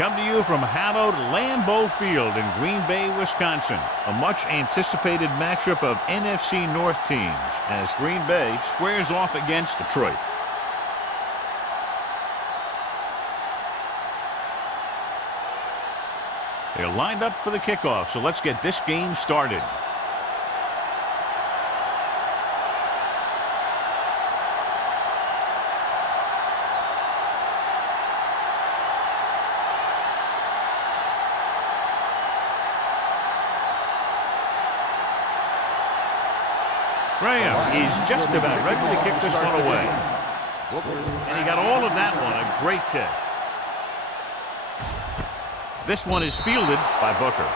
come to you from hallowed Lambeau Field in Green Bay, Wisconsin. A much-anticipated matchup of NFC North teams as Green Bay squares off against Detroit. They're lined up for the kickoff, so let's get this game started. Graham is just about ready to kick this one away. And he got all of that one, a great kick. This one is fielded by Booker.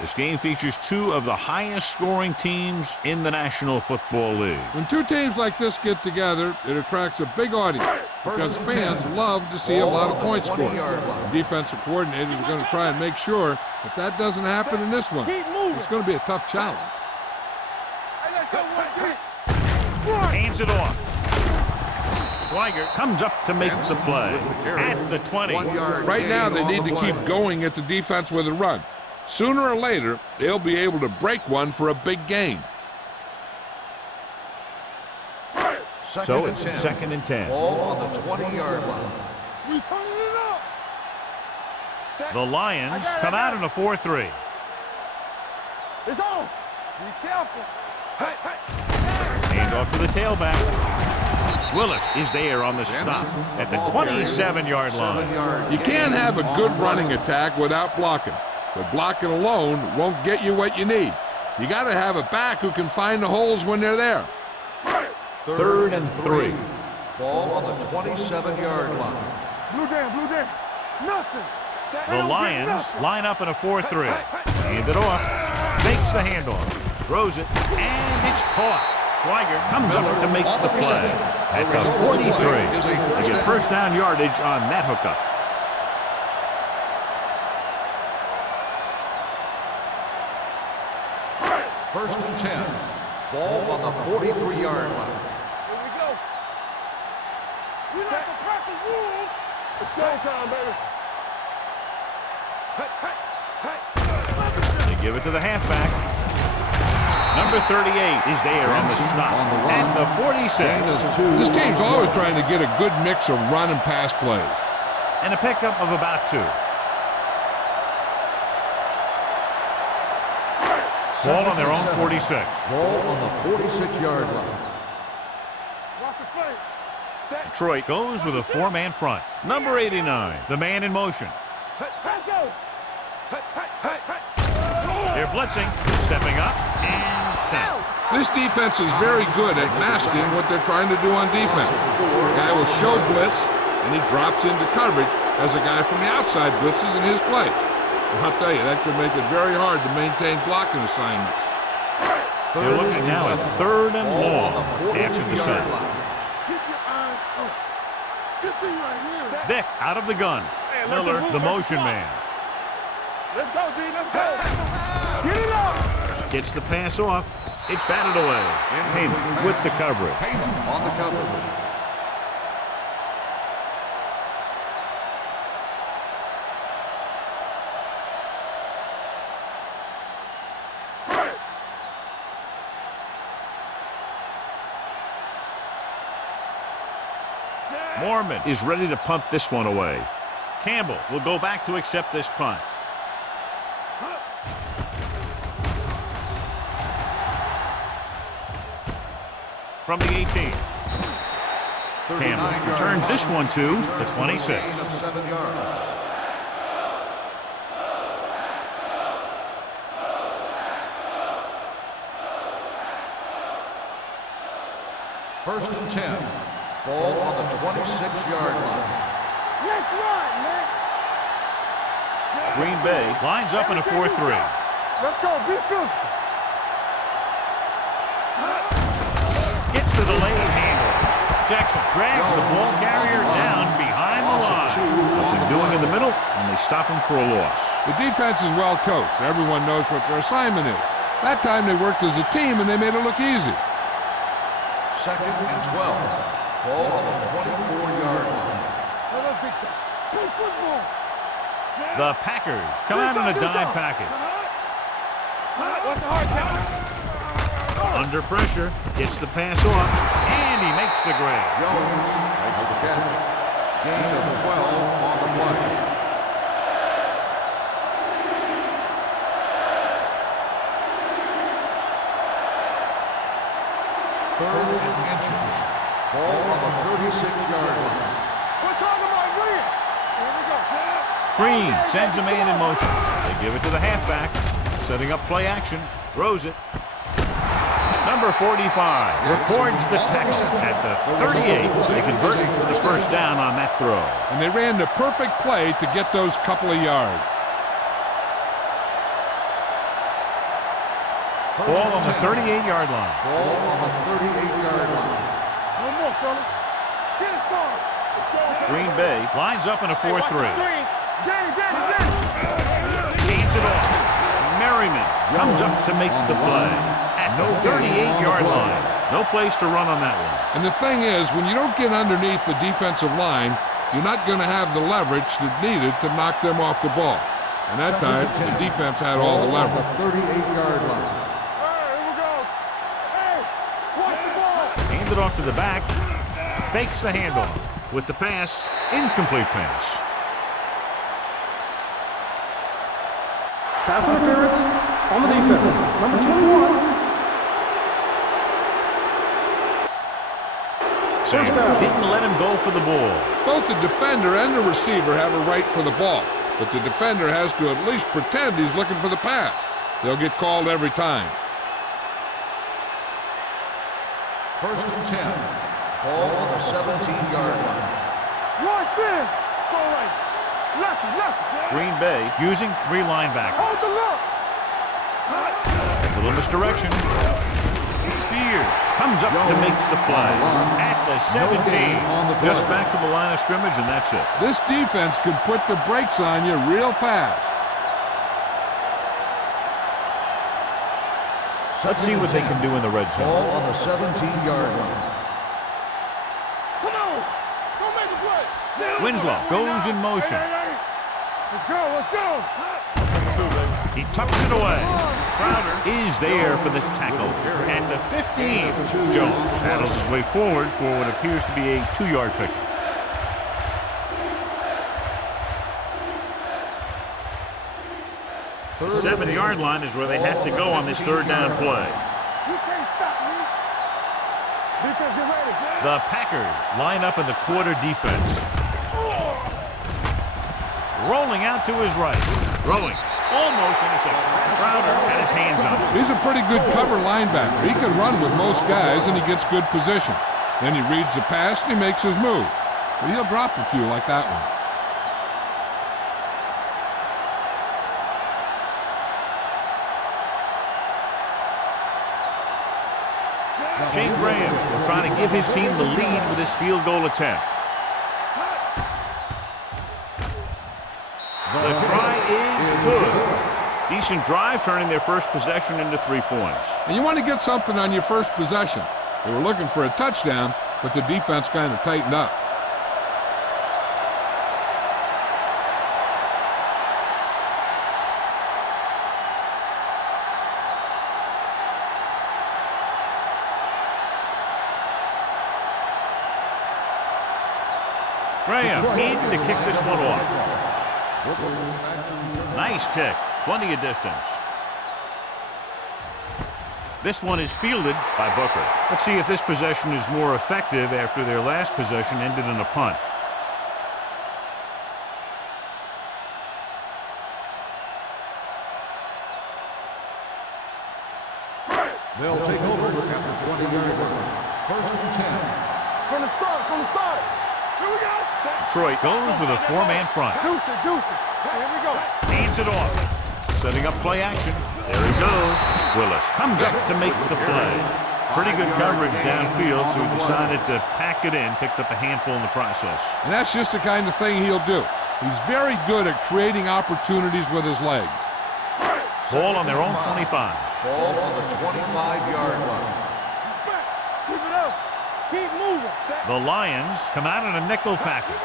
This game features two of the highest scoring teams in the National Football League. When two teams like this get together, it attracts a big audience because fans love to see a lot of points scored. The defensive coordinators are going to try and make sure that that doesn't happen in this one. It's going to be a tough challenge. Hands it off. Schweiger comes up to make the play at the 20. Right now, they need to keep going at the defense with a run. Sooner or later, they'll be able to break one for a big gain. So it's 2nd and 10. Ball on the 20-yard line. We turning it up. The Lions come out in a 4-3. It's on. Be careful. Hand off to the tailback. Willis is there on the stop at the 27-yard line. You can't have a good running attack without blocking, but blocking alone won't get you what you need. You got to have a back who can find the holes when they're there. 3rd and 3. Ball on the 27-yard line. Blue down. Nothing. The Lions line up in a 4-3. Hand it off. Makes the handoff. Throws it, and it's caught. Schweiger comes up to make the play at the 43. They get first down yardage on that hookup. First and 10. Ball on the 43-yard line. Here we go. We like to crack the rules. It's showtime, baby. They give it to the halfback. Number 38 is there on the stop at the 46. This team's always trying to get a good mix of run and pass plays. And a pickup of about 2. Ball on their own 46. Ball on the 46-yard line. Watch the play. Detroit goes with a 4-man front. Number 89, the man in motion. Let's go. They're blitzing, stepping up, and set. This defense is very good at masking what they're trying to do on defense. The guy will show blitz, and he drops into coverage as a guy from the outside blitzes in his place. And I'll tell you, that could make it very hard to maintain blocking assignments. They're looking now at 3rd and long after the set. Keep your eyes up. Good thing right here. Vick out of the gun. Miller, the motion man. Let's go, D. Let's go. Get it up. Gets the pass off. It's batted away. Heyman with the coverage. Heyman on the coverage. Mormon is ready to punt this one away. Campbell will go back to accept this punt. From the 18. Campbell returns this one to the 26. First and 10. Ball on the 26-yard line. Let's run, man. Green Bay lines up in a 4-3. Let's go. Be physical. Gets the delayed handoff. Jackson drags the ball carrier down behind the line. Nothing doing in the middle, and they stop him for a loss. The defense is well coached. Everyone knows what their assignment is. That time they worked as a team, and they made it look easy. 2nd and 12. Ball on the 24-yard line. Let's beat you. Play football. The Packers come out in a dime package. What's the hard count? Under pressure, gets the pass off, and he makes the grab. Jones makes the catch. Gain of 12 on the play. Third and inches. Ball on the 36-yard line. We're talking about Green. Here we go. Green sends a man in motion. They give it to the halfback, setting up play action, throws it. Number 45 records the Texans at the 38. They convert it for the first down on that throw. And they ran the perfect play to get those couple of yards. Ball on the 38-yard line. Ball on the 38-yard line. No more, fellas. Get it started. Green Bay lines up in a 4-3. Danny. Hands it off. Merriman comes up to make the play at the 38-yard line. No place to run on that one. And the thing is, when you don't get underneath the defensive line, you're not going to have the leverage that needed to knock them off the ball. And that time, the defense had all the leverage. 38-yard line. Here we go. Hey, watch the ball. Hands it off to the back. Fakes the handoff. With the pass, incomplete pass. Pass interference on the defense. Number 21. Sam didn't let him go for the ball. Both the defender and the receiver have a right for the ball, but the defender has to at least pretend he's looking for the pass. They'll get called every time. First and 10. Ball on the 17-yard line. Watch this. Go right. Left. Green Bay using 3 linebackers. Hold the look. A little misdirection. Spears comes up to make the play at the 17. Just back to the line of scrimmage, and that's it. This defense can put the brakes on you real fast. Let's see what they can do in the red Ball zone. on the 17-yard line. Come on. Go make a play. Winslow goes in motion. Hey. Let's go. He tucks it away. Crowder is there for the tackle. And the 15. Jones paddles his way forward for what appears to be a 2-yard pick. The 7-yard line is where they have to go on this 3rd down play. You can't stop me. Defense, get ready. The Packers line up in the quarter defense. Rolling out to his right. Throwing. Almost intercepted. Crowder had his hands on it. He's a pretty good cover linebacker. He can run with most guys, and he gets good position. Then he reads the pass, and he makes his move. But he'll drop a few like that one. Shane Graham will try to give his team the lead with his field goal attempt. The try is good. Decent drive, turning their first possession into 3 points. And you want to get something on your first possession. They were looking for a touchdown, but the defense kind of tightened up. Graham in to kick this one off. Nice kick. Plenty of distance. This one is fielded by Booker. Let's see if this possession is more effective after their last possession ended in a punt. They'll take over at the 20-yard line. First and 10. From the start. Here we go. Detroit goes with a 4-man front. Deuce it. Here we go. Hands it off. Setting up play action. There he goes. Willis comes up to make the play. Pretty good coverage downfield, so he decided to pack it in, picked up a handful in the process. And that's just the kind of thing he'll do. He's very good at creating opportunities with his legs. Ball on their own 25. Ball on the 25-yard line. Keep it up. Keep moving. The Lions come out in a nickel package.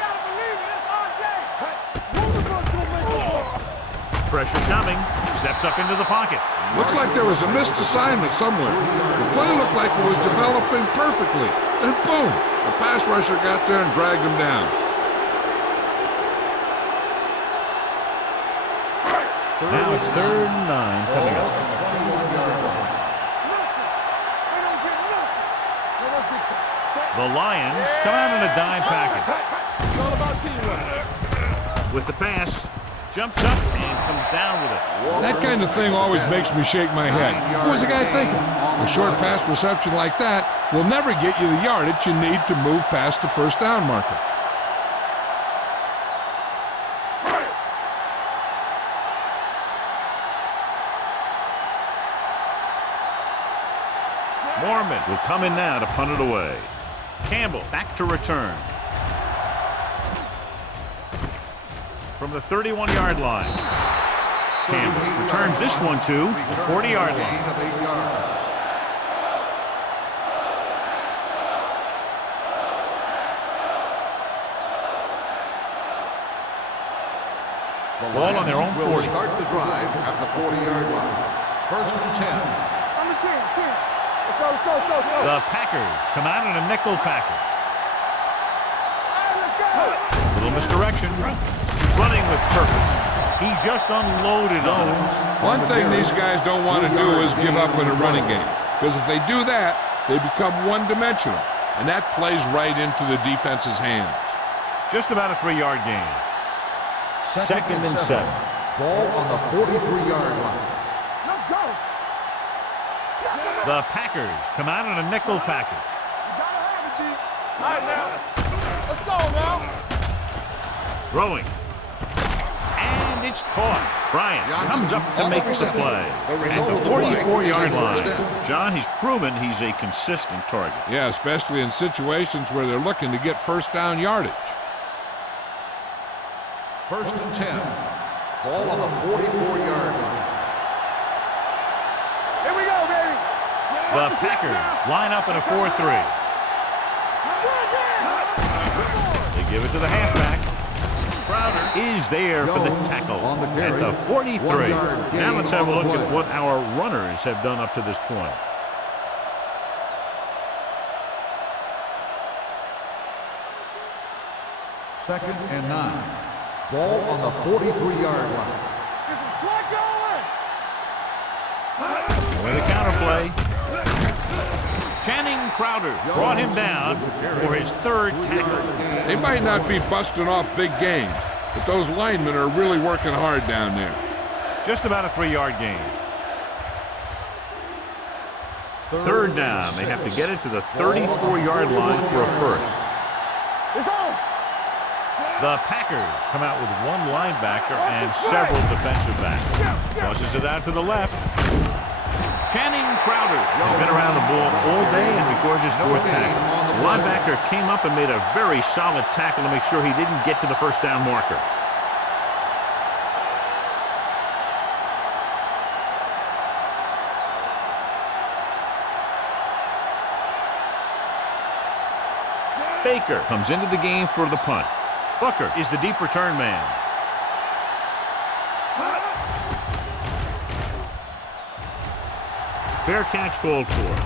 Pressure coming. Steps up into the pocket. Looks like there was a missed assignment somewhere. The play looked like it was developing perfectly. And boom, the pass rusher got there and dragged him down. Now it's 3rd and 9 coming up. The Lions come out in a dime package. With the pass, jumps up and comes down with it. That kind of thing always makes me shake my head. What was the guy thinking? A short pass reception like that will never get you the yardage you need to move past the first down marker. Mormon will come in now to punt it away. Campbell back to return. From the 31-yard line. Campbell returns this one to the 40-yard line. The Ball on their own 40. will start the drive at the 40-yard line. 1st and 10. Let's go. The Packers come out in a nickel package. Little misdirection. Running with purpose. He just unloaded on him. One thing these guys don't want to do is give up in a running game. Because if they do that, they become one-dimensional. And that plays right into the defense's hands. Just about a 3-yard gain. 2nd and 7. Ball on the 43-yard line. Let's go. The Packers come out in a nickel package. All right, now. Let's go, now. Throwing. And it's caught. Bryant comes up to make the play. At the 44-yard line. John, he's proven he's a consistent target. Yeah, especially in situations where they're looking to get first down yardage. 1st and 10. Ball on the 44-yard line. Here we go, baby. The Packers line up in a 4-3. They give it to the halfback. Crowder is there for the tackle at the 43. Now let's have a look at what our runners have done up to this point. Second and 9. Ball on the 43-yard line. With a counterplay. Channing Crowder brought him down for his 3rd tackle. They might not be busting off big games, but those linemen are really working hard down there. Just about a 3-yard gain. 3rd down. They have to get it to the 34-yard line for a first. It's on. The Packers come out with one linebacker and several defensive backs. Tosses it out to the left. Channing Crowder has been around the ball all day and records his 4th tackle. The linebacker came up and made a very solid tackle to make sure he didn't get to the first down marker. Baker comes into the game for the punt. Booker is the deep return man. Fair catch called for.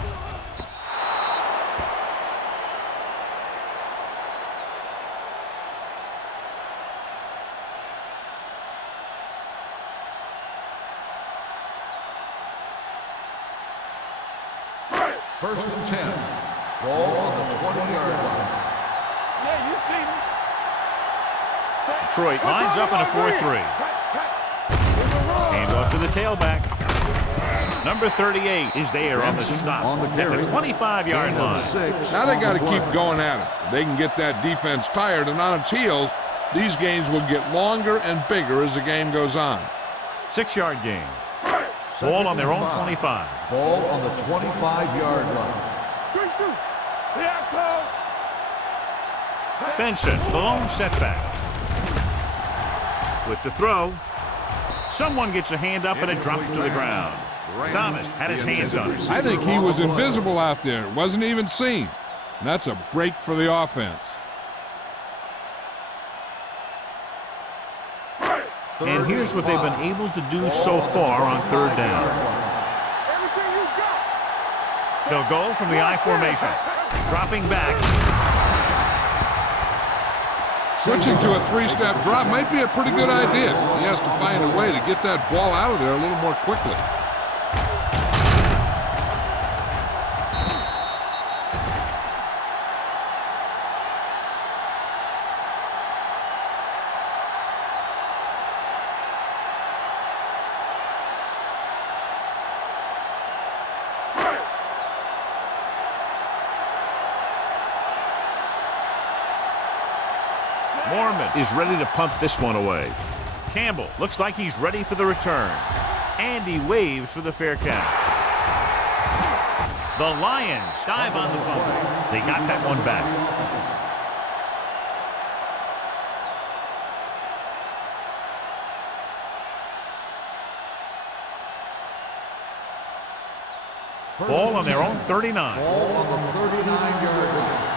First and 10. Ball on the 20-yard line. Yeah, you see me. Detroit lines up in a 4-3. Hand off to the tailback. Number 38 is there on the stop at the 25-yard line. Now they got to keep going at it. They can get that defense tired and on its heels. These games will get longer and bigger as the game goes on. 6-yard gain. Ball on their own 25. Ball on the 25-yard line. Good shoot. Yeah, call. Benson, the lone setback. With the throw, someone gets a hand up and it drops to the ground. Thomas had his hands on it. I think he was invisible out there. Wasn't even seen. And that's a break for the offense. And here's what they've been able to do so far on third down. Everything you got. They'll go from the I formation. Dropping back. Switching to a three-step drop might be a pretty good idea. He has to find a way to get that ball out of there a little more quickly. Mormon is ready to punt this one away. Campbell looks like he's ready for the return. And he waves for the fair catch. The Lions dive on the fumble. They got that one back. Ball on their own 39. Ball on the 39-yard line.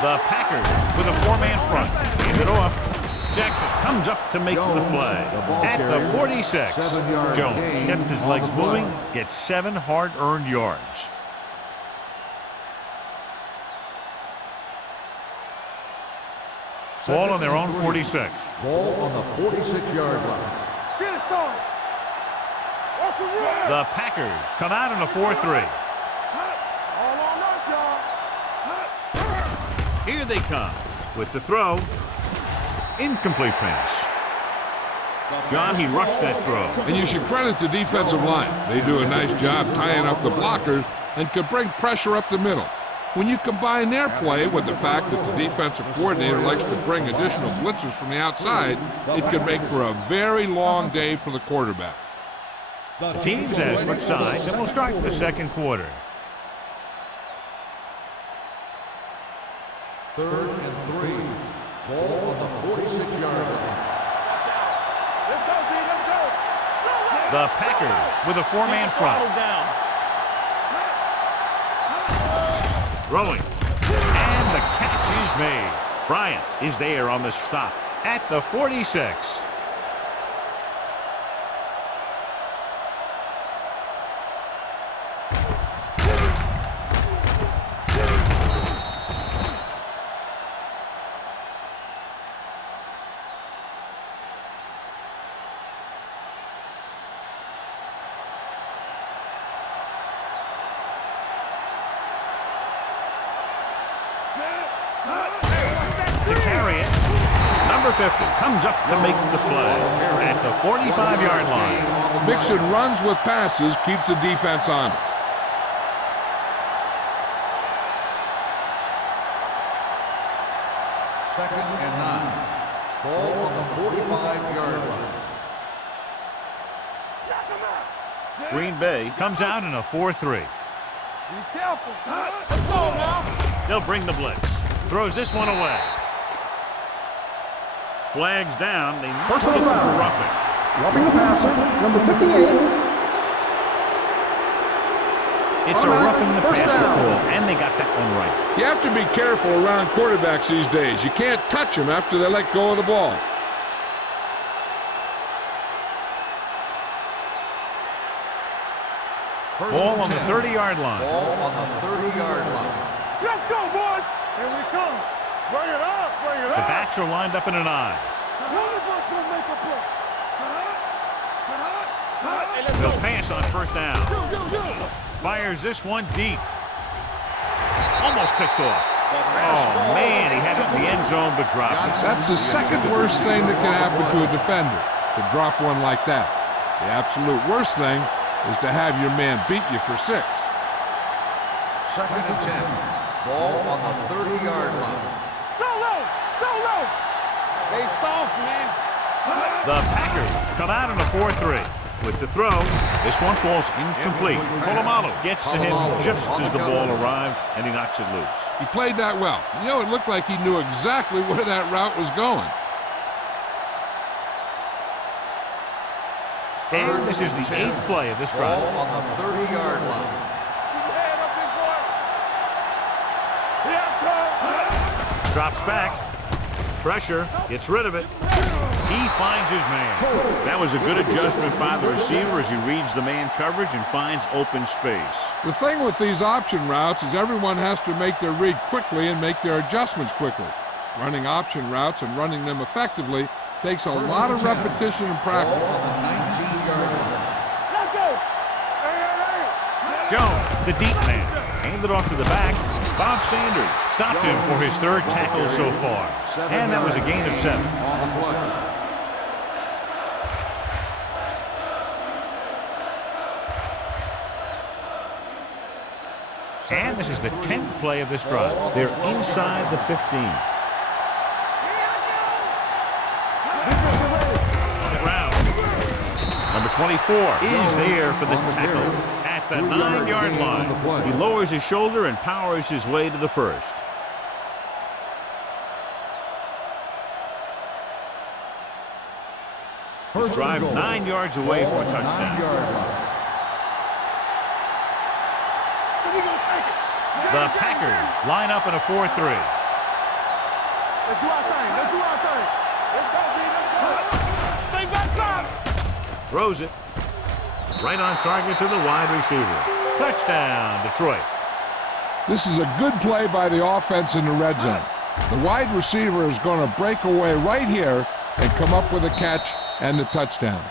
The Packers with a four-man front. Hand it off. Jackson comes up to make the play. At the 46, Jones kept his legs moving, gets 7 hard-earned yards. Ball on their own 46. Ball on the 46-yard line. Get it, son. Watch the run. The Packers come out in a 4-3. All on us, y'all. Here they come with the throw. Incomplete pass. John, he rushed that throw. And you should credit the defensive line. They do a nice job tying up the blockers and can bring pressure up the middle. When you combine their play with the fact that the defensive coordinator likes to bring additional blitzers from the outside, it can make for a very long day for the quarterback. The teams have switched sides, and we'll start the second quarter. 3rd and 3. Ball on the 46-yard line. Let's go, D. Let's go. The Packers with a four-man front. Throwing. And the catch is made. Bryant is there on the stop at the 46. To carry it, number 50 comes up to make the play at the 45-yard line. Mixing runs with passes keeps the defense honest. Second and 9. Ball on the 45-yard line. Green Bay comes out in a 4-3. Be careful. Let's go now. They'll bring the blitz. Throws this one away. Flags down. They must Personal get for foul. roughing. Roughing the passer, number 58. It's a roughing the First passer down. call, and they got that one right. You have to be careful around quarterbacks these days. You can't touch them after they let go of the ball. Ball on the 30-yard line. Ball on the 30-yard line. Let's go, boys. Here we come. Bring it up. Bring it The up. backs are lined up in an I. One of us will make a play. Hey, let's They'll go. pass on first down. Fires this one deep. Almost picked off. Oh, man, he had it in the end zone but dropped it. That's the second worst thing that can happen to a defender, to drop one like that. The absolute worst thing is to have your man beat you for 6. Second and 10. Ball on the 30-yard line. So low. So low. They soft, man. The Packers come out in a 4-3. With the throw, this one falls incomplete. Polamalu gets to him just as the ball arrives, and he knocks it loose. He played that well. You know, it looked like he knew exactly where that route was going. And this is the 8th play of this Ball drive. on the 30-yard line. Drops back. Pressure. Gets rid of it. He finds his man. That was a good adjustment by the receiver as he reads the man coverage and finds open space. The thing with these option routes is everyone has to make their read quickly and make their adjustments quickly. Running option routes and running them effectively takes a lot of repetition and practice. Ball on the 19-yard line. Let's go. Jones, the deep man, handed off to the back. Bob Sanders stopped him for his third tackle so far. And that was a gain of 7. On the play. And this is the 10th play of this drive. They're inside the 15. On the ground. Number 24 is there for the tackle at the 9-yard line. He lowers his shoulder and powers his way to the first. This drive 9 yards away from a touchdown. 9-yard line. The Packers line up in a 4-3. Let's do our thing. Let's do our thing. Let's go, B. Let's go. Stay back up. Throws it. Right on target to the wide receiver. Touchdown, Detroit. This is a good play by the offense in the red zone. The wide receiver is going to break away right here and come up with a catch and the touchdown.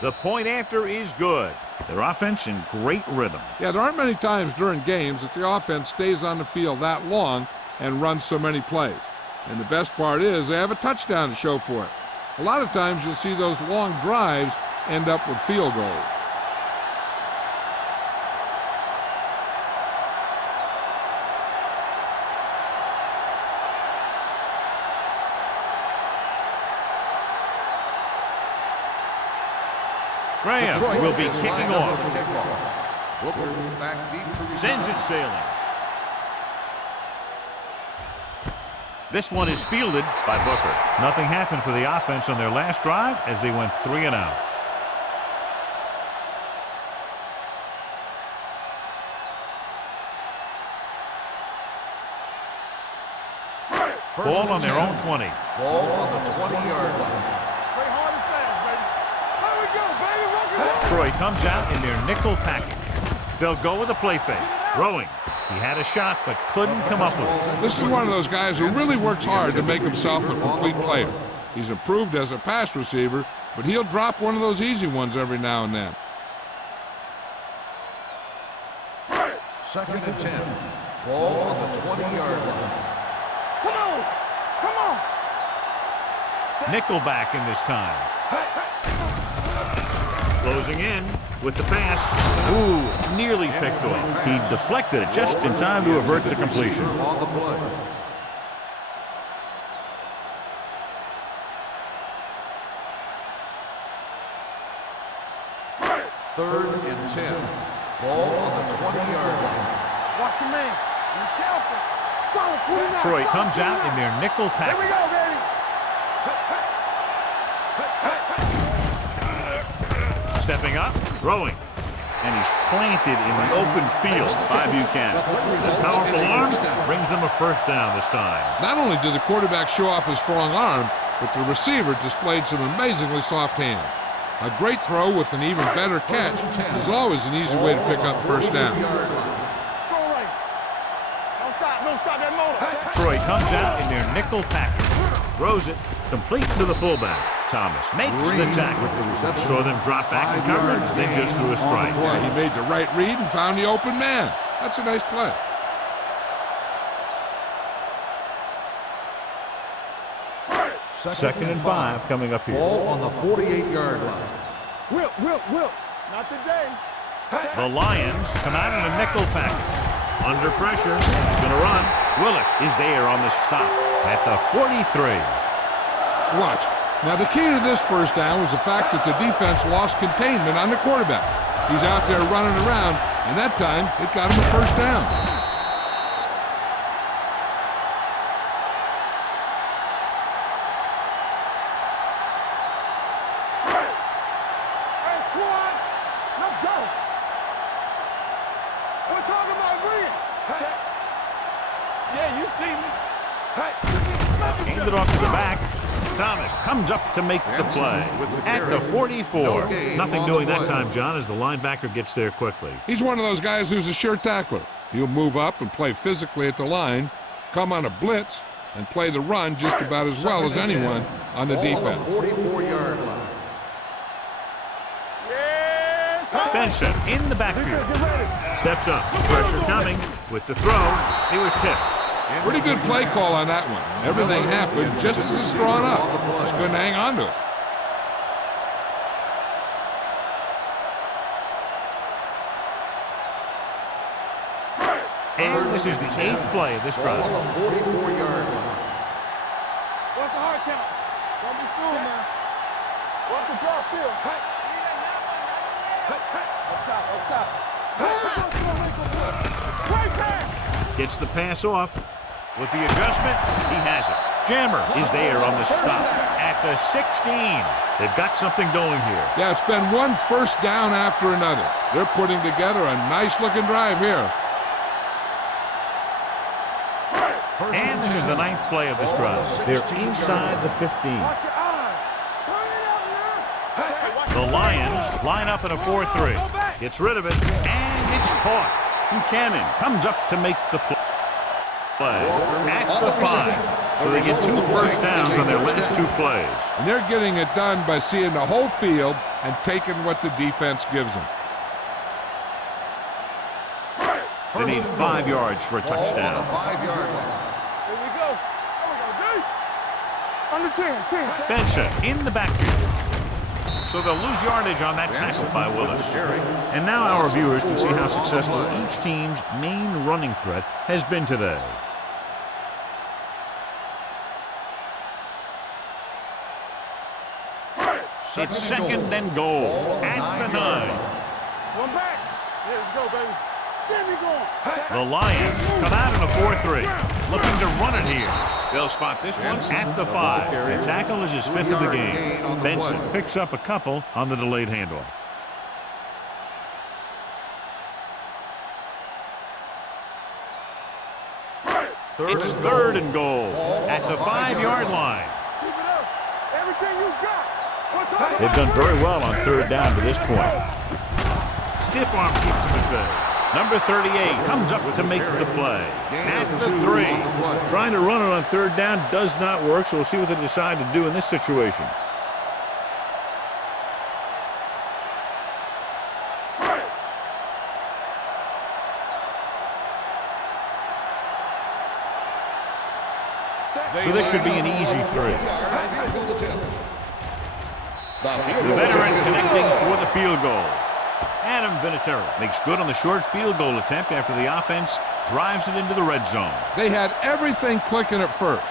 The point after is good. Their offense in great rhythm. Yeah, there aren't many times during games that the offense stays on the field that long and runs so many plays. And the best part is they have a touchdown to show for it. A lot of times you'll see those long drives end up with field goals. Graham Detroit will be is kicking lined up off. for kickoff. Booker back deep to receive. Sends it sailing. This one is fielded by Booker. Nothing happened for the offense on their last drive as they went 3 and out. Ball on their own 20. Ball on the 20-yard line. Play hard and fast, baby. There we go, baby. Rock and roll. Troy comes out in their nickel package. They'll go with a play fake. Throwing. He had a shot but couldn't come up with it. This is one of those guys who really works hard to make himself a complete player. He's improved as a pass receiver, but he'll drop one of those easy ones every now and then. 2nd and 10. Ball on the 20-yard line. Come on. Come on. Nickelback in this time. Closing in with the pass. Ooh, nearly picked off. He deflected it just in time to avert the completion. On the play. Third and 10. Ball on the 20-yard line. Watch your man. Be careful. Solid 29. Troy solid comes out 29. in their nickel Here we package. go, baby. Stepping up, throwing. And he's planted in the open field by Buchanan. The powerful arm brings them a first down this time. Not only did the quarterback show off his strong arm, but the receiver displayed some amazingly soft hands. A great throw with an even better catch is always an easy way to pick up first down. Throw right. Don't stop. Don't stop that motor. Troy comes out in their nickel package. Throws it complete to the fullback. Thomas makes the tackle. Saw them drop back in coverage, then just threw a strike. Boy, he made the right read and found the open man. That's a nice play. Second and 5 coming up here. Ball on the 48-yard line. Whip. Not today. The Lions come out in a nickel package. Under pressure, he's going to run. Willis is there on the stop at the 43. Watch. Now, the key to this first down was the fact that the defense lost containment on the quarterback. He's out there running around, and that time it got him a first down. Hey, squad, let's go. We're talking about agreeing. Yeah, you see me. Hand it off to the back. Thomas comes up to make the play at the 44. Nothing doing that time, John, as the linebacker gets there quickly. He's one of those guys who's a sure tackler. He'll move up and play physically at the line, come on a blitz, and play the run just about as well as anyone on the defense. 44-yard line. Benson in the backfield. Steps up. Pressure coming with the throw. He was tipped. Pretty good play call on that one. Everything happened just as it's drawn up. Just couldn't hang on to it. And this is the 8th play of this drive. On the 44-yard line. What's the hard count? Don't be fooled, man. What's the draw still? Up top. Right pass. Gets the pass off. With the adjustment, he has it. Jammer is there on the stop at the 16. They've got something going here. Yeah, it's been one first down after another. They're putting together a nice-looking drive here. And this is the 9th play of this drive. They're inside the 15. Watch your eyes. Turn it out, man. The Lions line up in a 4-3. Gets rid of it, and it's caught. Buchanan comes up to make the play. At the 5. So they get 2 first downs on their last 2 plays. And they're getting it done by seeing the whole field and taking what the defense gives them. They need 5 yards for a touchdown. 5-yard line. Here we go. Under 10. Benson in the backfield. So they'll lose yardage on that tackle by Willis. And now our viewers can see how successful each team's main running threat has been today. It's second and goal at the 9. One back. Here we go, baby. Get me going. The Lions come out in a 4-3, looking to run it here. They'll spot this one at the 5. The tackle is his 5th of the game. Benson picks up a couple on the delayed handoff. It's third and goal at the 5-yard line. Keep it up. Everything you got. They've done very well on 3rd down to this point. Stiff arm keeps him at bay. Number 38 comes up to make the play at the 3. Trying to run it on 3rd down does not work, so we'll see what they decide to do in this situation. So this should be an easy 3. The veteran connecting for the field goal. Adam Vinatieri makes good on the short field goal attempt after the offense drives it into the red zone. They had everything clicking at first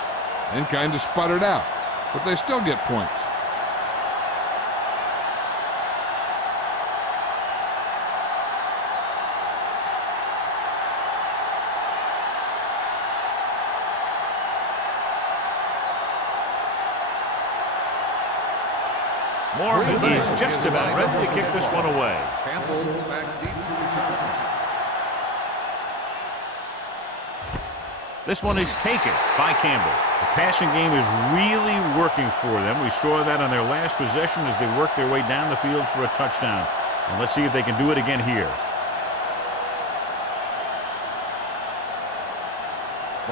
and kind of sputtered out, but they still get points. Morgan is just about ready to kick this one away. Campbell back deep to return. This one is taken by Campbell. The passing game is really working for them. We saw that on their last possession as they worked their way down the field for a touchdown. And let's see if they can do it again here.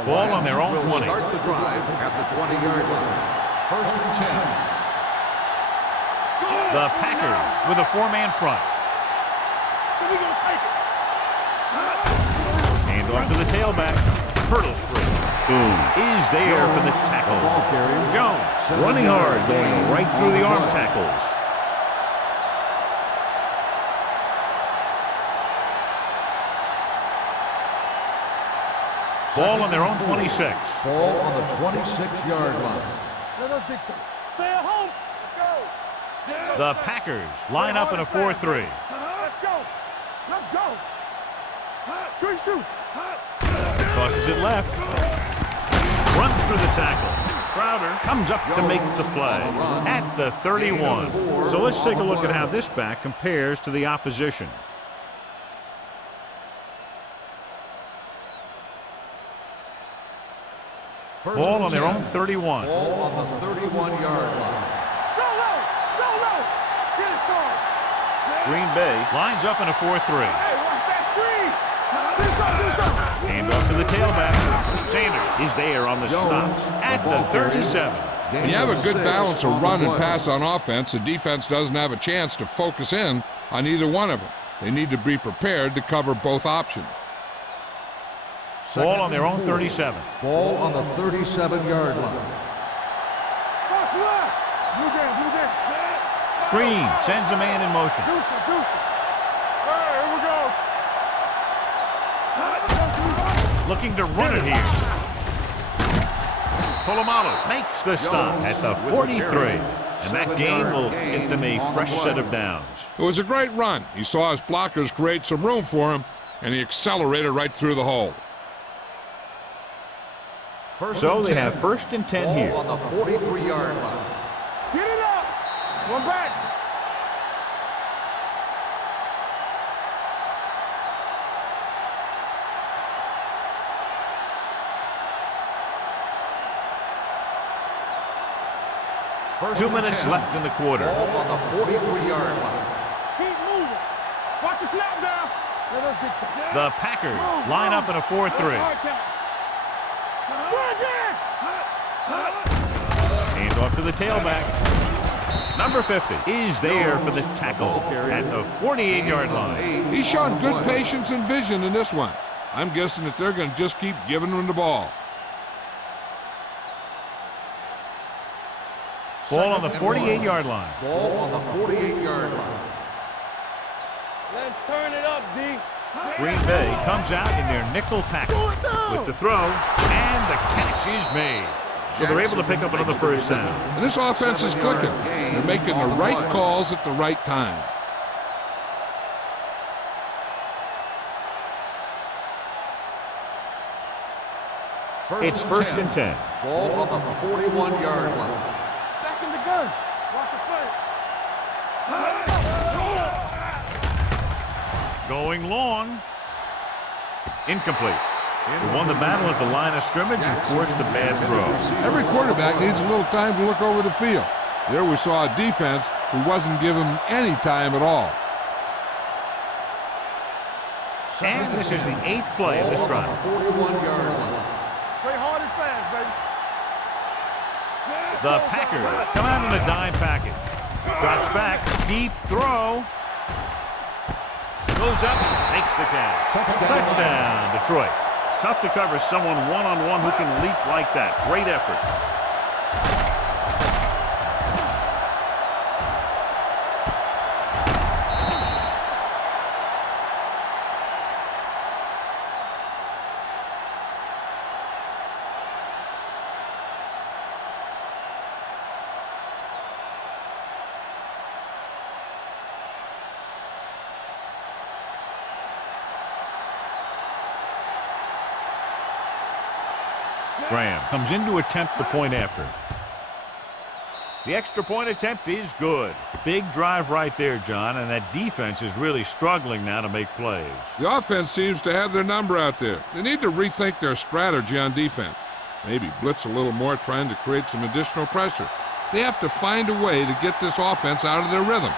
Ball on their own 20. Start the drive at the 20-yard line. 1st and 10. The Packers with a 4-man front. So we gonna take it. Hand off to the tailback. Hurdles free. Boom. Is there for the tackle. Jones running hard, going right through the arm tackles. Ball on their own 26. Ball on the 26-yard line. Let us dictate. Stay at home. Let's go. The Packers line up in a 4-3. Let's go. Let's go. Good shoot. Tosses it left. Runs through the tackle. Crowder comes up to make the play at the 31. So let's take a look at how this back compares to the opposition. Ball on their own 31. Ball on the 31-yard line. Go low. Go low. Get it started. Green Bay lines up in a 4-3. Hey, watch that screen. Do something. Hand off to the tailback. Sanders is there on the stop at the 37. When you have a good balance of run and pass on offense, the defense doesn't have a chance to focus in on either one of them. They need to be prepared to cover both options. Ball on their own 37. Ball on the 37-yard line. Watch left. Blue game. Green sends a man in motion. Deuce it. Hey, here we go. Looking to run it here. Polamalu makes the stop at the 43. And that gain will get them a fresh set of downs. It was a great run. He saw his blockers create some room for him, and he accelerated right through the hole. So they have 1st and 10 here. Ball on the 43-yard line. Get it up. One back. Two minutes left in the quarter. Ball on the 43-yard line. Keep moving. Watch the snap down. Let us get The Packers line up in a 4-3. Hand off to the tailback. Number 50 is there for the tackle at the 48-yard line. He's shown good patience and vision in this one. I'm guessing that they're going to just keep giving him the ball. Ball on the 48-yard line. Ball on the 48-yard line. Let's turn it up, D. Green Bay comes out in their nickel package with the throw, and the catch is made. So they're able to pick up another first down. And this offense is clicking. They're making the right calls at the right time. It's 1st and 10. Ball on the 41-yard line. Back in the gun. Watch the play. Going long. Incomplete. They won the battle at the line of scrimmage and forced a bad throw. Every quarterback needs a little time to look over the field. There we saw a defense who wasn't given any time at all. And this is the 8th play of this drive. 41-yard line. Play hard and fast, baby. The Packers come out in a dime package. Drops back, deep throw. Goes up, makes the catch. Touchdown, Detroit. Tough to cover someone one-on-one who can leap like that. Great effort. Graham comes in to attempt the point after. The extra point attempt is good. Big drive right there, John, and that defense is really struggling now to make plays. The offense seems to have their number out there. They need to rethink their strategy on defense. Maybe blitz a little more, trying to create some additional pressure. They have to find a way to get this offense out of their rhythm.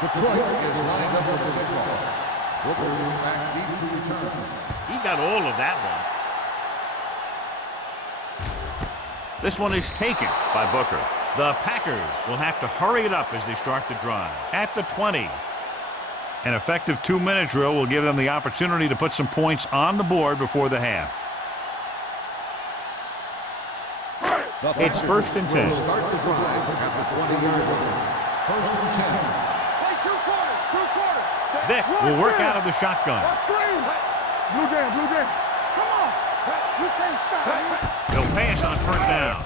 Detroit is lined up for the kickoff. Booker back deep to return. He got all of that one. This one is taken by Booker. The Packers will have to hurry it up as they start the drive. At the 20. An effective 2-minute drill will give them the opportunity to put some points on the board before the half. It's 1st and 10. Start the drive at the 20-yard line. 1st and 10. Vic will work out of the shotgun. Let's screen. Blue game, blue game. Come on. You can't stop me. He'll pass on first down.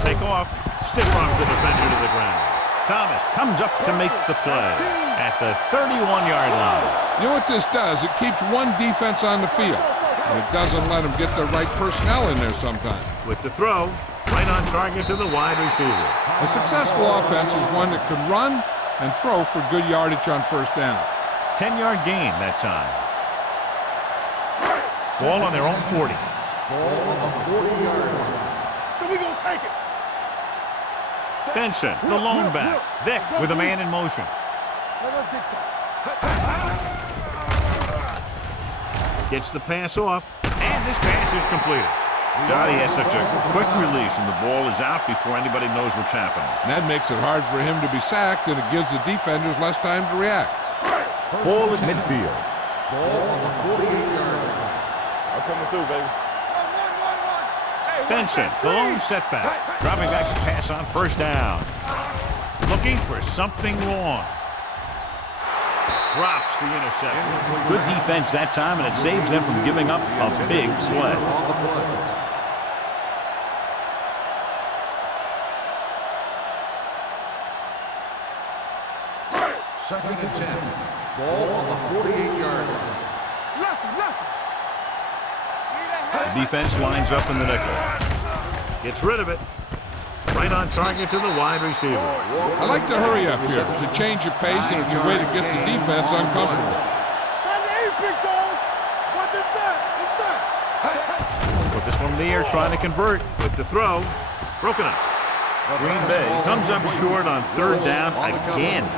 Take off. Stiff arms the defender to the ground. Thomas comes up to make the play at the 31-yard line. You know what this does? It keeps one defense on the field, and it doesn't let them get the right personnel in there sometimes. With the throw, right on target to the wide receiver. A successful offense is one that can run and throw for good yardage on first down. 10-yard gain that time. Ball on their own 40. Ball on the 40-yard line. So we gonna take it. Benson, the lone back. Vic with a man in motion. Let us get tight. Gets the pass off, and this pass is completed. God, he has such a quick release, and the ball is out before anybody knows what's happening. And that makes it hard for him to be sacked, and it gives the defenders less time to react. Ball at midfield. Ball on the 48-yard line. I'm coming through, baby. Benson, the lone setback. Dropping back to pass on first down. Looking for something long. Drops the interception. Good defense that time, and it saves them from giving up a big play. On the play. Second and 10. Ball on the 48-yard line. The defense lines up in the nickel. Gets rid of it. Right on target to the wide receiver. I like to hurry up here. It's a change of pace, and it's a way to get the defense uncomfortable. Time to eat, big dogs. What is that? It's that. Put this one in the air, trying to convert with the throw. Broken up. Green Bay comes up short on third down again.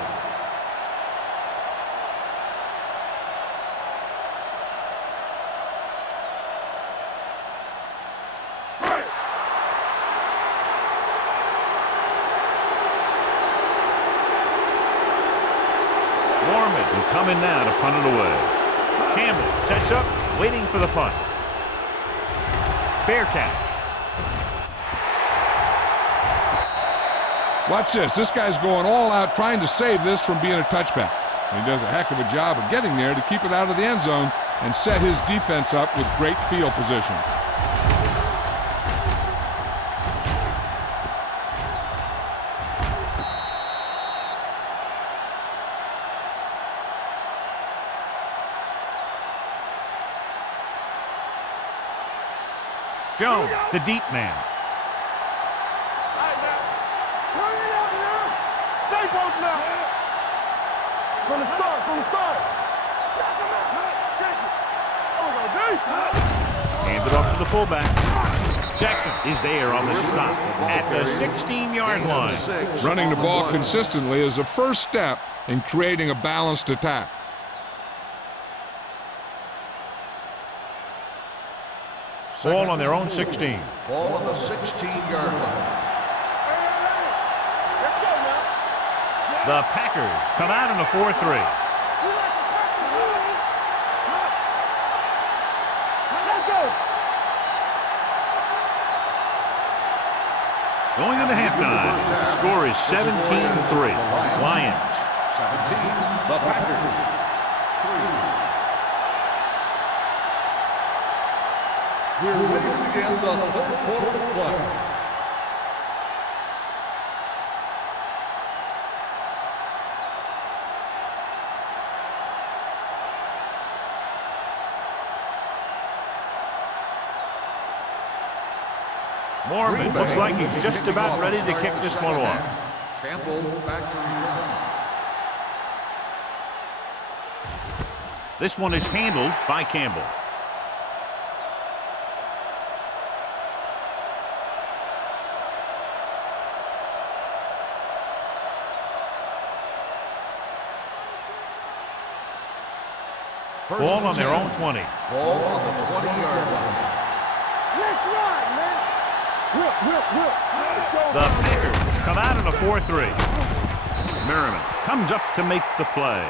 Coming now to punt it away. Campbell sets up, waiting for the punt. Fair catch. Watch this. This guy's going all out trying to save this from being a touchback. And he does a heck of a job of getting there to keep it out of the end zone and set his defense up with great field position. Jones, the deep man. All right, now. Turn it up now. Stay both now. From the start, from the start. Check it. Oh, no, Handed off to the fullback. Jackson is there on the stop at the 16-yard line. Running the ball consistently is the first step in creating a balanced attack. Ball on their own 16. Ball on the 16-yard line. Let's go now. The Packers come out in a 4-3. Let's go. Going into halftime, the score is 17-3. Lions. 17. The Packers. 3. We're ready to begin the third quarter of play. Mormon looks like he's just about ready to kick this one off. Campbell back to return. This one is handled by Campbell. Ball on their own 20. Ball on the 20-yard line. Let's run, man. Whip. The Packers come out in a 4-3. Merriman comes up to make the play.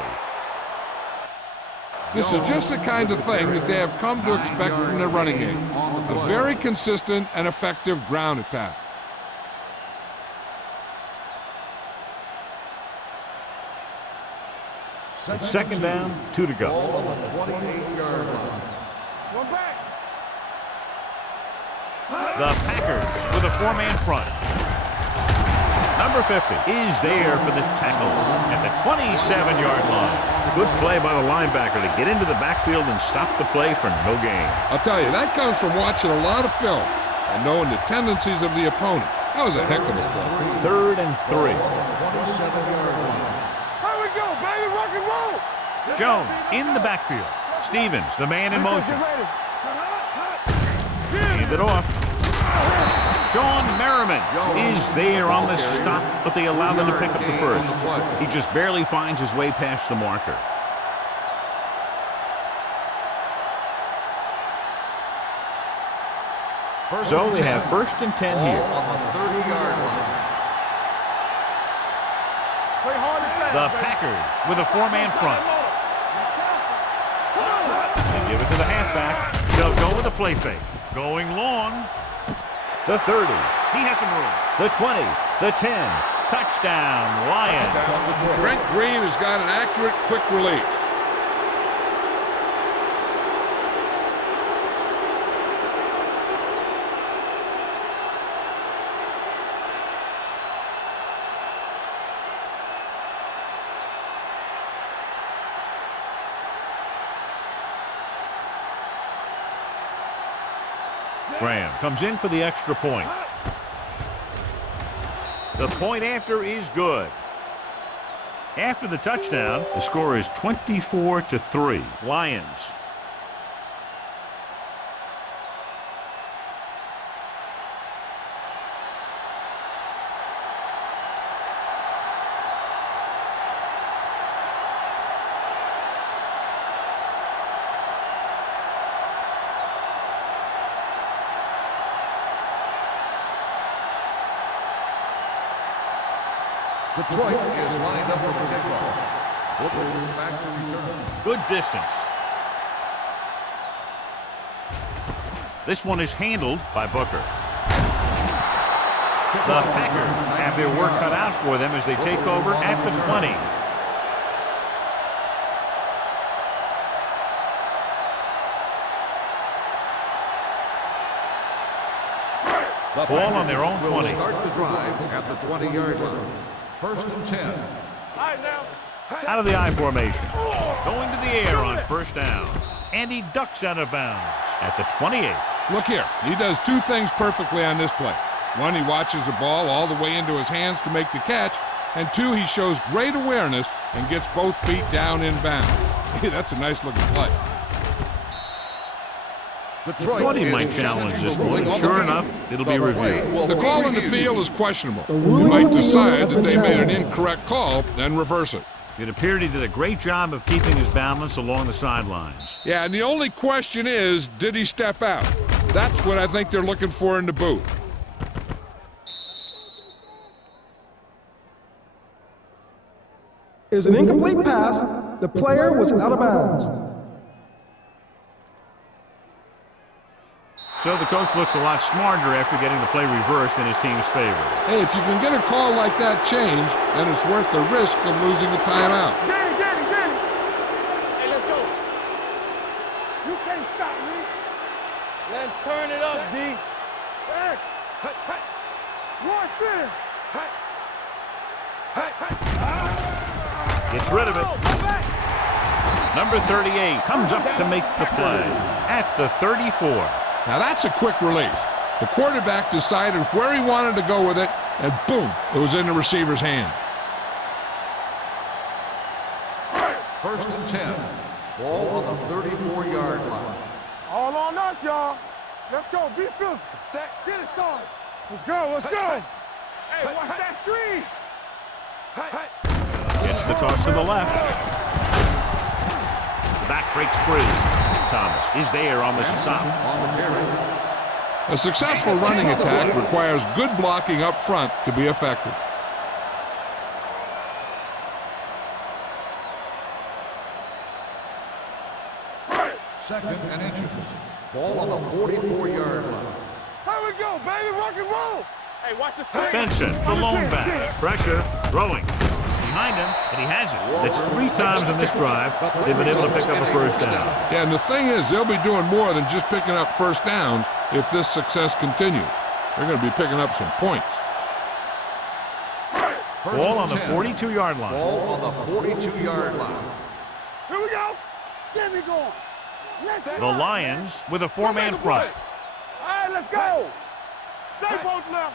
This is just the kind of thing that they have come to expect from their running game. A very consistent and effective ground attack. It's second down, 2 to go. Ball on the 28-yard line. One back. The Packers with a 4-man front. Number 50 is there for the tackle at the 27-yard line. Good play by the linebacker to get into the backfield and stop the play for no gain. I'll tell you, that comes from watching a lot of film and knowing the tendencies of the opponent. That was a heck of a play. 3rd and 3. 27-yard line. Here we go, baby. Rock and roll. Jones in the backfield. Stevens, the man in motion. Hand it off. Sean Merriman is there on the stop, but they allow them to pick up the first. He just barely finds his way past the marker. So they have 1st and 10 here. On the 30-yard line. Play hard and fast. The Packers with a 4-man front. They give it to the halfback. They'll go with a play fake. Going long. The 30. He has some room. The 20. The 10. Touchdown, Lions. Brent Green has got an accurate, quick release. Graham comes in for the extra point. The point after is good. After the touchdown, the score is 24-3. Lions. Detroit is lined up for the kickoff. Booker back to return. Good distance. This one is handled by Booker. The Packers have their work cut out for them as they take over at the 20. The Ball on their own will 20. Start the drive at the 20-yard line. 1st and 10. All right, now. Out of the I formation. Going to the air on 1st down. And he ducks out of bounds at the 28. Look here. He does 2 things perfectly on this play. 1, he watches the ball all the way into his hands to make the catch. And 2, he shows great awareness and gets both feet down in bounds. That's a nice-looking play. Detroit Thought he is might challenge this ruling one. on the Sure field. enough, it'll be The replay reviewed. will The be call on the reviewed. field is questionable. The You ruling might on the field decide has that been they made an challenged. incorrect call, then reverse it. It appeared he did a great job of keeping his balance along the sidelines. Yeah, and the only question is, did he step out? That's what I think they're looking for in the booth. Is an incomplete pass. The player was out of bounds. So the coach looks a lot smarter after getting the play reversed in his team's favor. Hey, if you can get a call like that changed, then it's worth the risk of losing a timeout. Get it. Hey, let's go. You can't stop me. Let's turn it up, D. X. Rush in. Gets rid of it. Number 38 comes up to make the play at the 34. Now that's a quick release. The quarterback decided where he wanted to go with it, and boom, it was in the receiver's hand. 1st and 10. Ball on the 34-yard line. All on us, y'all. Let's go. Be physical. Get it, son. Let's go. Hey, watch that screen. Gets the toss to the left. The back breaks free. Thomas is there on the stop. On the carry. A successful running attack requires good blocking up front to be effective. Second and inches. Ball on the 44-yard line. Here we go, baby. Rock and roll. Hey, watch the screen. Benson, the lone back. Pressure, throwing. behind him, and he has it. That's 3 times in this drive they've been able to pick up a first down. Yeah, and the thing is, they'll be doing more than just picking up first downs if this success continues. They're going to be picking up some points. Ball on the 42-yard line. Ball on the 42-yard line. Here we go. Get me going. Let's The Lions with a 4-man front. All right, let's go. Stay both now.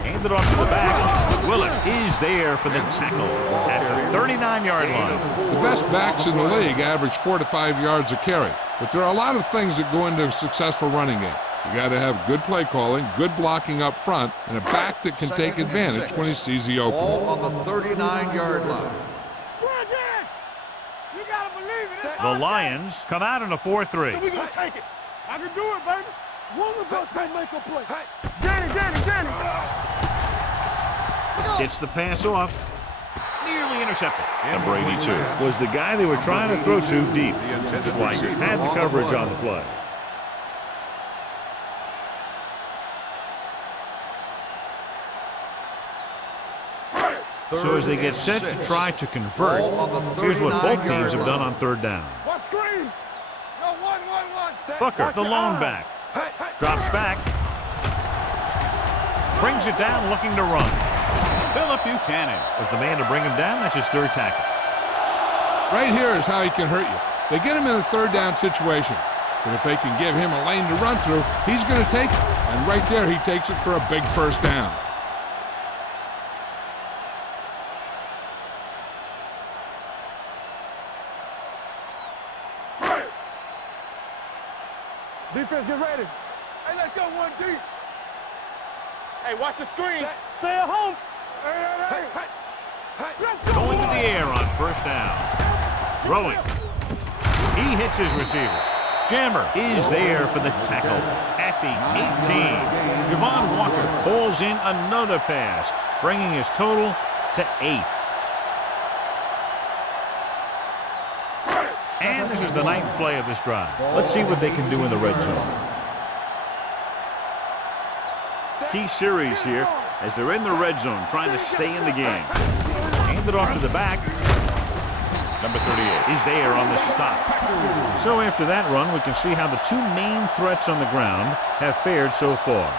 Hand it off to the back. Willett is there for the tackle at the 39-yard line. The best backs in the league average 4 to 5 yards a carry, but there are a lot of things that go into a successful running game. You got to have good play calling, good blocking up front, and a back that can take advantage when he sees the opening. Ball on the 39-yard line. You gotta believe it. The Lions come out in a 4-3. We gonna take it. I can do it, baby. One of us gonna make a play. Danny. Gets the pass off. Nearly intercepted. Number 82 was the guy they were trying to throw to deep. Schweiger had the coverage on the play. So as they get set to try to convert, here's what both teams have done on 3rd down. What screen? No, one. Booker, the lone back. Drops back. Brings it down, looking to run. Phillip Buchanan was the man to bring him down. That's his 3rd tackle. Right here is how he can hurt you. They get him in a 3rd down situation, but if they can give him a lane to run through, he's going to take it. And right there, he takes it for a big first down. Defense, get ready. Hey, let's go 1 deep. Hey, watch the screen. Stay at home. Hey. Let's go. Going to the air on 1st down. Throwing. He hits his receiver. Jammer is there for the tackle at the 18. Javon Walker pulls in another pass, bringing his total to 8. And this is the 9th play of this drive. Let's see what they can do in the red zone. Key series here as they're in the red zone trying to stay in the game. Hand it off to the back. Number 38 is there on the stop. So after that run, we can see how the 2 main threats on the ground have fared so far.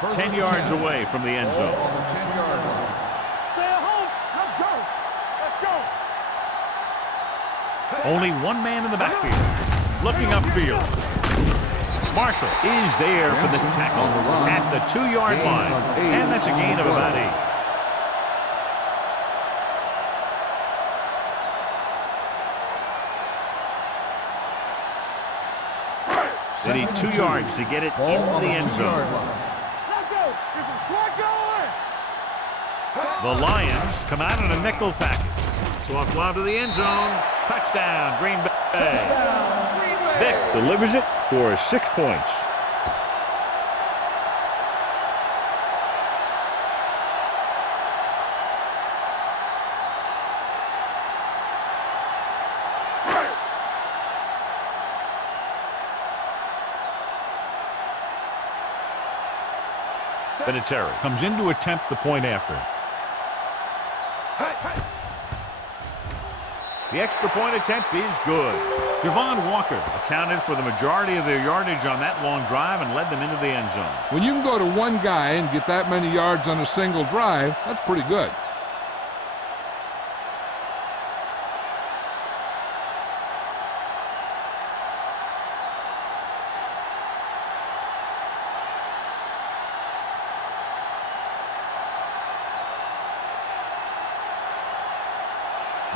First 10 yards away from the end zone. Ball on the 10-yard line. Stay at home. Let's go. Only 1 man in the backfield. Looking upfield. Marshall is there for the tackle at the 2-yard line. And that's a gain of about 8. They need 2 yards to get it in the end zone. Let's go. There's some slot going. The Lions come out in a nickel package. So off lob to the end zone. Touchdown, Green Bay. Vick delivers it for 6 points. Vinatieri comes in to attempt the point after. The extra point attempt is good. Javon Walker accounted for the majority of their yardage on that long drive and led them into the end zone. When you can go to 1 guy and get that many yards on a single drive, that's pretty good.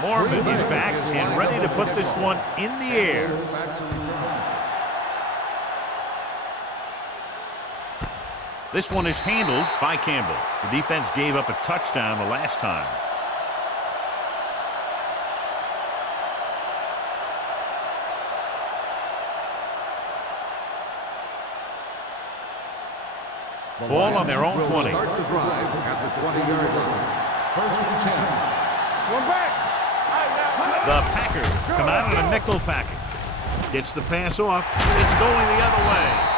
Mormon is back and ready to put this one in the air. This one is handled by Campbell. The defense gave up a touchdown the last time. Ball on their own 20. Start the drive at the 20-yard line. 1st and 10. One back. The Packers come out in a nickel package. Gets the pass off. It's going the other way.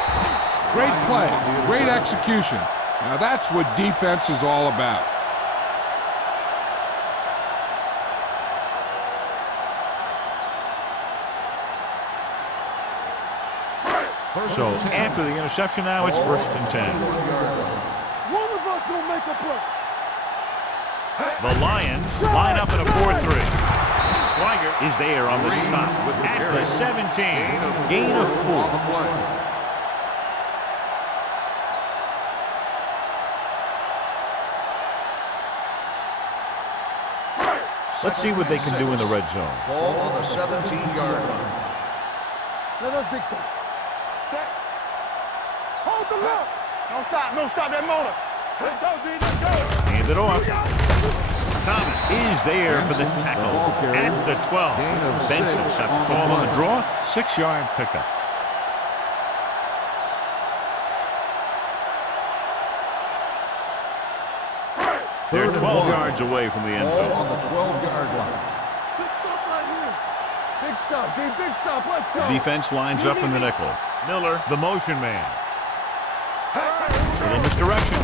Great play, great execution. Now that's what defense is all about. So after the interception now, it's 1st and 10. One of us gonna make a play. The Lions line up in a 4-3. Schweiger is there on the stop at the 17. Gain of 4. Let's see what they can do in the red zone. Ball on the 17-yard line. Let us big time. Set. Hold the look. Don't stop. No, stop that motor. Let's go, D. Let's go. Hand it off. Thomas is there for the tackle at the 12. Benson got the call on the draw. 6-yard pickup. They're 12 yards away from the end zone. On the 12-yard line. Big stop right here. Big stop, D. Big stop. Let's go. The defense lines up in the nickel. Miller, the motion man. Little misdirection.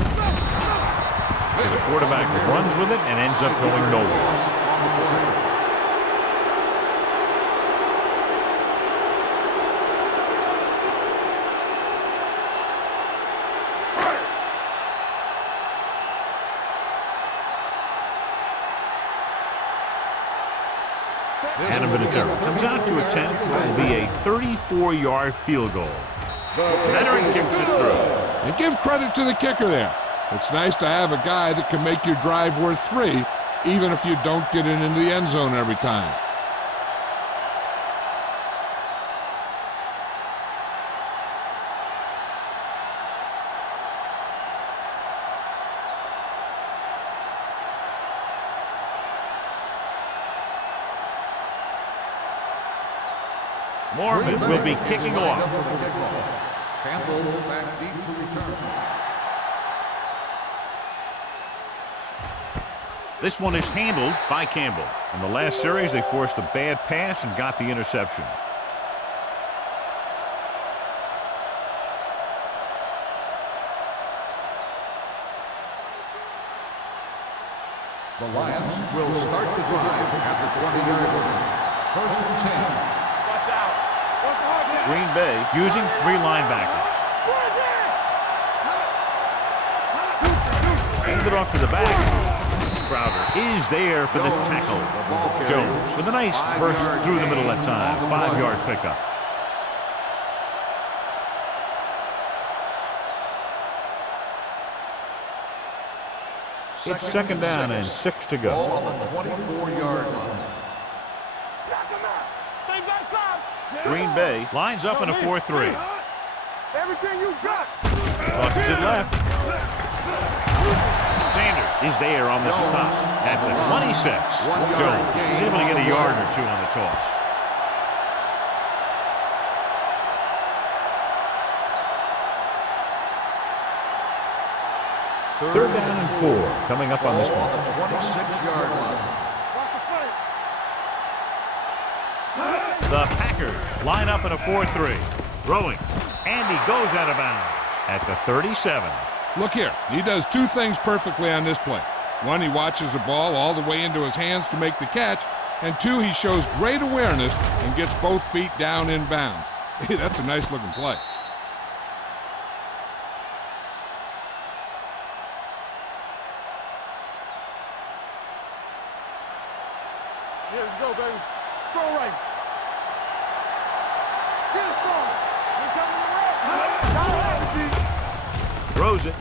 So the quarterback runs with it and ends up going nowhere. Adam Vinatieri comes out to attempt what will be a 34-yard field goal. The veteran kicks it through. And give credit to the kicker there. It's nice to have a guy that can make your drive worth 3, even if you don't get it into the end zone every time. Mormon will be kicking off. Campbell back deep to return. This one is handled by Campbell. In the last series, they forced a bad pass and got the interception. The Lions will start the drive at the 20-yard line. 1st and 10. Watch out. Watch out. Green Bay using 3 linebackers. Hand it off to the back. Crowder is there for the tackle. Jones with a nice burst through the middle that time. 5-yard pickup. It's 2nd down and 6 to go. Ball on the 24-yard line. Green Bay lines up in a 4-3. Everything you got. Tosses it left. Sanders is there on the stop at the 26. Jones is able to get a yard or 2 on the toss. Third down and 4 coming up on this one. On the 26-yard line. The Packers line up in a 4-3. Throwing. And he goes out of bounds at the 37. Look here. He does 2 things perfectly on this play. 1, he watches the ball all the way into his hands to make the catch. And 2, he shows great awareness and gets both feet down in bounds. Hey, that's a nice-looking play. Here we go, baby. Strong right. Get it strong. We're coming around. Throws it.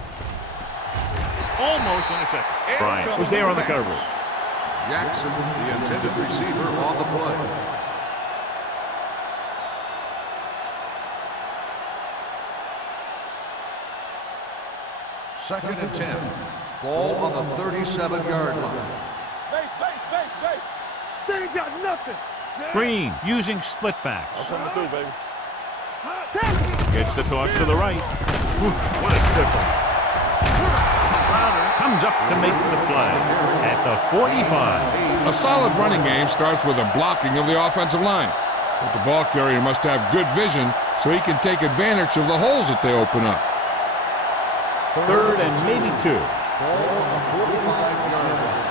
Almost intercepted. Bryant was there on the coverage. Jackson, the intended receiver, on the play. Second and 10. Ball on the 37-yard line. Base. They ain't got nothing. Green using split backs. Coming through, baby. Gets the toss to the right. Ooh, what a stiff one. Crowder comes up to make the play at the 45. A solid running game starts with a blocking of the offensive line. But the ball carrier must have good vision so he can take advantage of the holes that they open up. Third and maybe 2. Ball on the 45-yard line.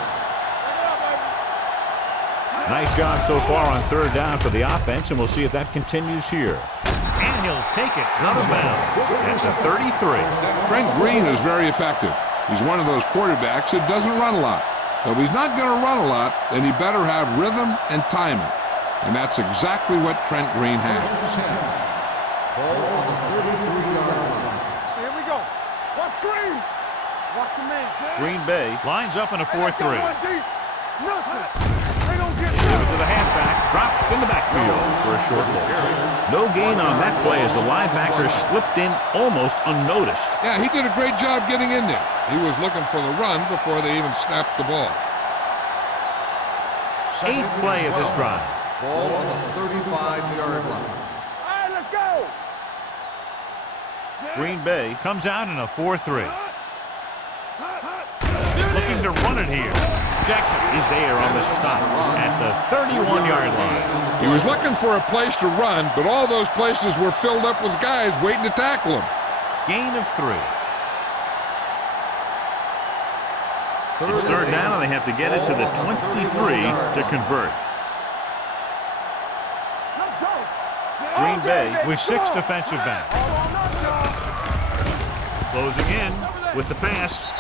Nice job so far on third down for the offense, and we'll see if that continues here. And he'll take it out of bounds at the 33. Trent Green is very effective. He's one of those quarterbacks that doesn't run a lot. So if he's not going to run a lot, then he better have rhythm and timing. And that's exactly what Trent Green has. Ball on the 33-yard line. Here we go. Watch Green. Watch the man. Green Bay lines up in a 4-3. Nothing. They don't get Give it to the halfback, dropped in the backfield for a short loss. No gain on that play as the linebacker slipped in almost unnoticed. Yeah, he did a great job getting in there. He was looking for the run before they even snapped the ball. 8th play of this drive. Ball on the 35-yard line. All right, let's go. Green Bay comes out in a 4-3. Looking to run it here. Jackson is there on the stop at the 31-yard line. He was looking for a place to run, but all those places were filled up with guys waiting to tackle him. Gain of 3. It's third down, and they have to get it to the 23 to convert. Let's go. Green Bay with 6 defensive backs. Closing in with the pass.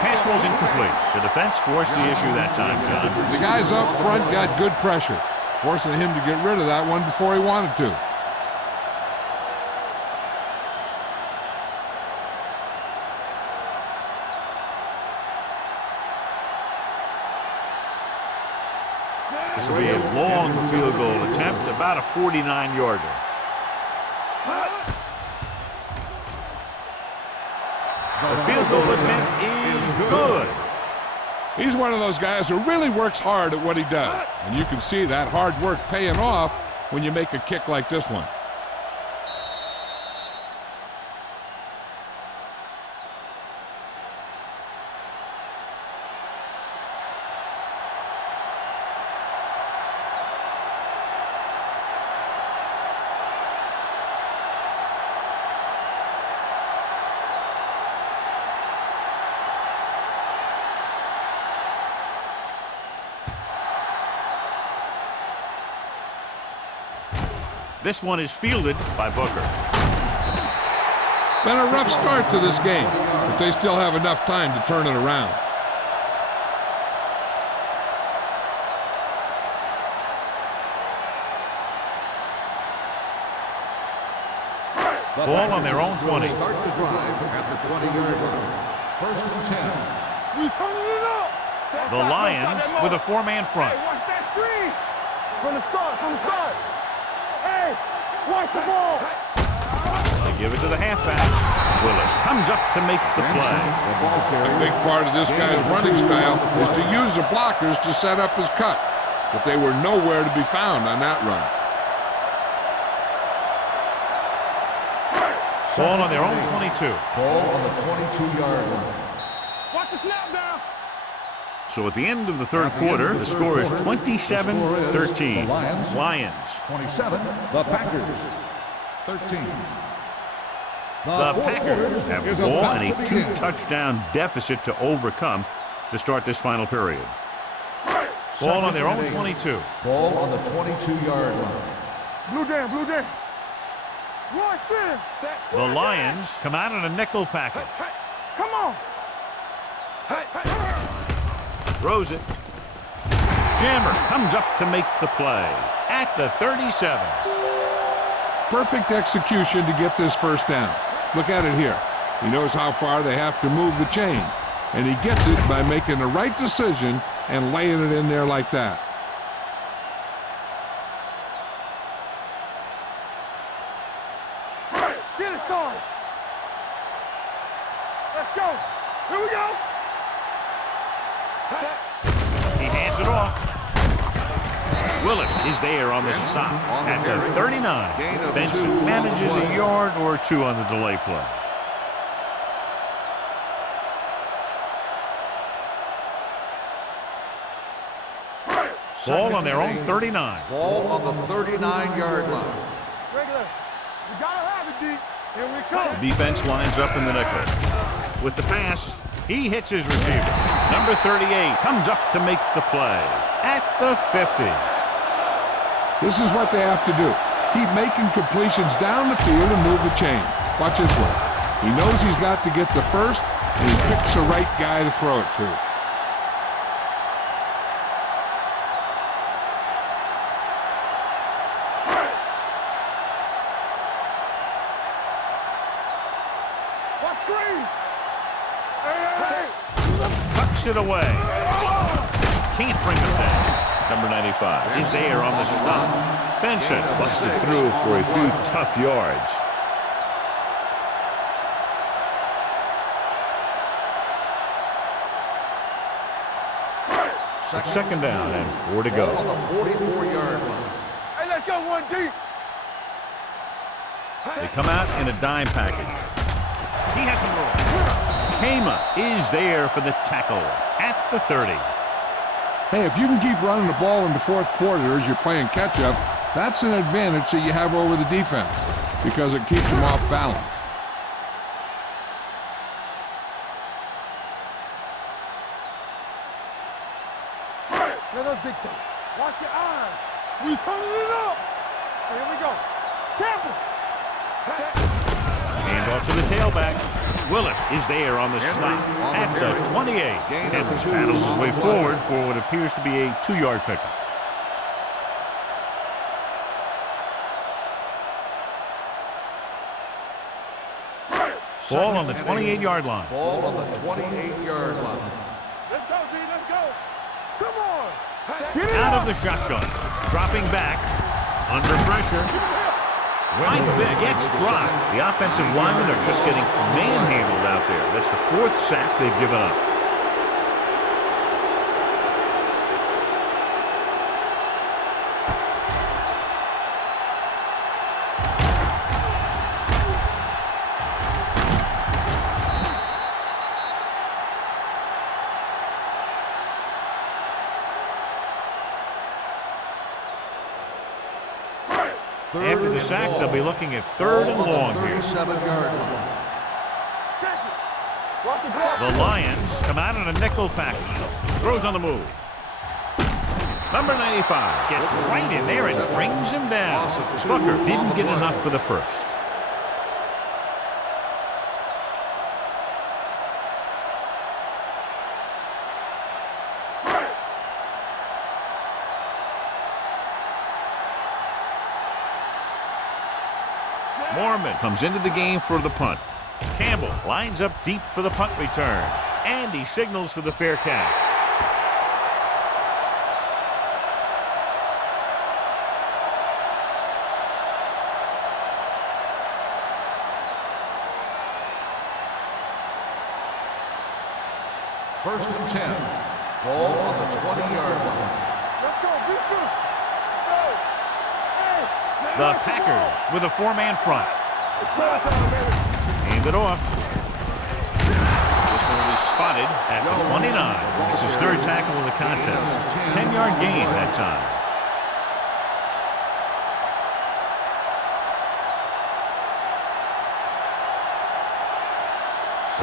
Pass was incomplete. The defense forced the issue that time, John. The guys up front got good pressure, forcing him to get rid of that one before he wanted to. This will be a long field goal attempt, about a 49-yarder. The field goal attempt is good. He's one of those guys who really works hard at what he does. And you can see that hard work paying off when you make a kick like this one. This one is fielded by Booker. Been a rough start to this game, but they still have enough time to turn it around. Ball on their own 20. Start the drive at the 20-yard line. 1st and 10. We turning it up. The Lions with a 4-man front. Hey, watch that screen. From the start. Hey, watch the ball. They give it to the halfback. Willis comes up to make the play. A big part of this guy's running style is to use the blockers to set up his cut, but they were nowhere to be found on that run. Ball on their own 22. Ball on the 22-yard line. Watch the snap down. So at the end of the third quarter, the score is 27-13. Lions. 27. The Packers. 13. The Packers have the ball and a 2-touchdown deficit to overcome to start this final period. Ball on their own 22. Ball on the 22-yard line. Blue jam. Watch this. The Lions come out in a nickel package. Come on. Throws it. Jammer comes up to make the play at the 37. Perfect execution to get this first down. Look at it here. He knows how far they have to move the chains, and he gets it by making the right decision and laying it in there like that. Get it started. Let's go. Here we go. He hands it off. Willis is there on the stop at the 39. Benson manages a yard or 2 on the delay play. Ball on their own 39. Ball on the 39-yard line. Regular. You gotta have it, D. Here we come. The defense lines up in the nickel. With the pass, he hits his receiver. Number 38 comes up to make the play at the 50. This is what they have to do. Keep making completions down the field and move the chains. Watch this one. He knows he's got to get the first, and he picks the right guy to throw it to. Watch screen. Hey. Tucks it away. Can't bring him down. Number 95 is there on the stop. Benson busted through for a few tough yards. It's second down and 4 to go. On the 44-yard line. Hey, let's go 1 deep. They come out in a dime package. He has some room. Hema is there for the tackle at the 30. Hey, if you can keep running the ball in the fourth quarter as you're playing catch-up, that's an advantage that you have over the defense because it keeps them off balance. Let us dictate. Watch your eyes. We turning it up. Here we go. Temple. Hand off to the tailback. Willis is there on the stop at the 28. Evans battles his way forward for what appears to be a 2-yard pickup. Ball on the 28-yard line. Ball on the 28-yard line. Let's go, D. Let's go. Come on. Out of the shotgun. Dropping back. Under pressure. Right there gets dropped. The offensive linemen are just getting manhandled out there. That's the 4th sack they've given up. After the sack, they'll be looking at 3rd and long here. 37-yard line. Check it. Watch the block. The Lions come out in a nickel package. Throws on the move. Number 95 gets right in there and brings him down. Booker didn't get enough for the first. Mormon comes into the game for the punt. Campbell lines up deep for the punt return. And he signals for the fair catch. First and 10. Ball on the 20-yard line. Let's go. Beat this. Go. Hey. The Packers with a 4-man front. It's full time, baby. Hand it off. This one will be spotted at the 29. It's his 3rd tackle of the contest. 10-yard gain that time.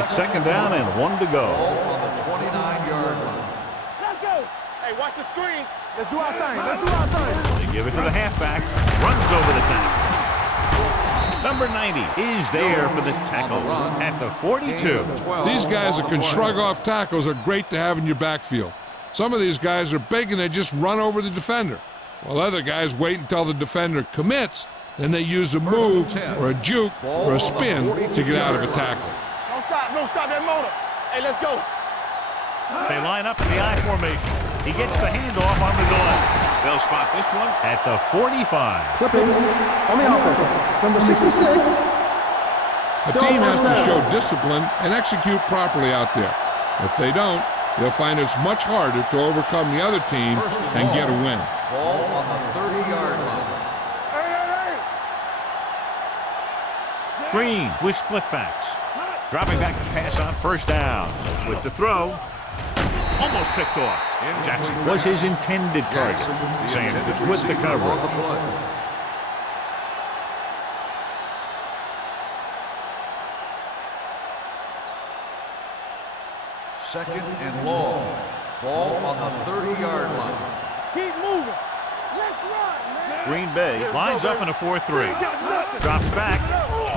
It's second down and 1 to go. Ball on the 29-yard line. Let's go. Hey, watch the screen. Let's do our thing. Let's do our thing. They give it to the halfback. Runs over the tackle. Number 90 is there for the tackle at the 42. These guys that can shrug off tackles are great to have in your backfield. Some of these guys are big and they just run over the defender, while other guys wait until the defender commits, then they use a move or a juke or a spin to get out of a tackle. Don't stop that motor. Hey, let's go. They line up in the I formation. He gets the handoff on the delay. They'll spot this one at the 45. Clipping on the offense. Number 66. The Still team has first to down. show discipline and execute properly out there. If they don't, they'll find it's much harder to overcome the other team and get a win. Ball on the 30-yard line. Hey. Green with split backs. Dropping back to pass on first down. With the throw, almost picked off. Jackson was his intended target. Jackson, the Sanders intended with the receiver on the coverage. play. Second and long. Ball on the 30-yard line. Keep moving. Let's run, man. Green Bay lines up in a 4-3. Drops back.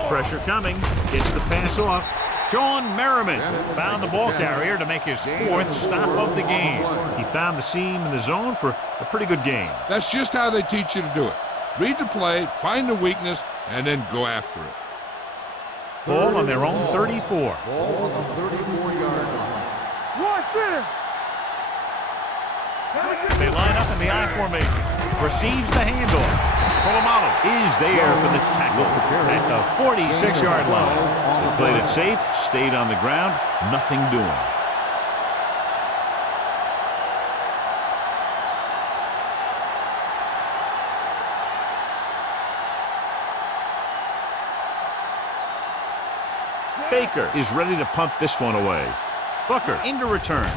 Pressure coming. Gets the pass off. Sean Merriman found the ball carrier to make his 4th stop of the game. He found the seam in the zone for a pretty good game. That's just how they teach you to do it. Read the play, find the weakness, and then go after it. Ball on their own 34. Ball on the 34-yard line. Watch it. They line up in the I formation. Receives the handoff. Polamalu is there for the tackle at the 46-yard line. They played it safe, stayed on the ground, nothing doing. Baker is ready to punt this one away. Booker into return.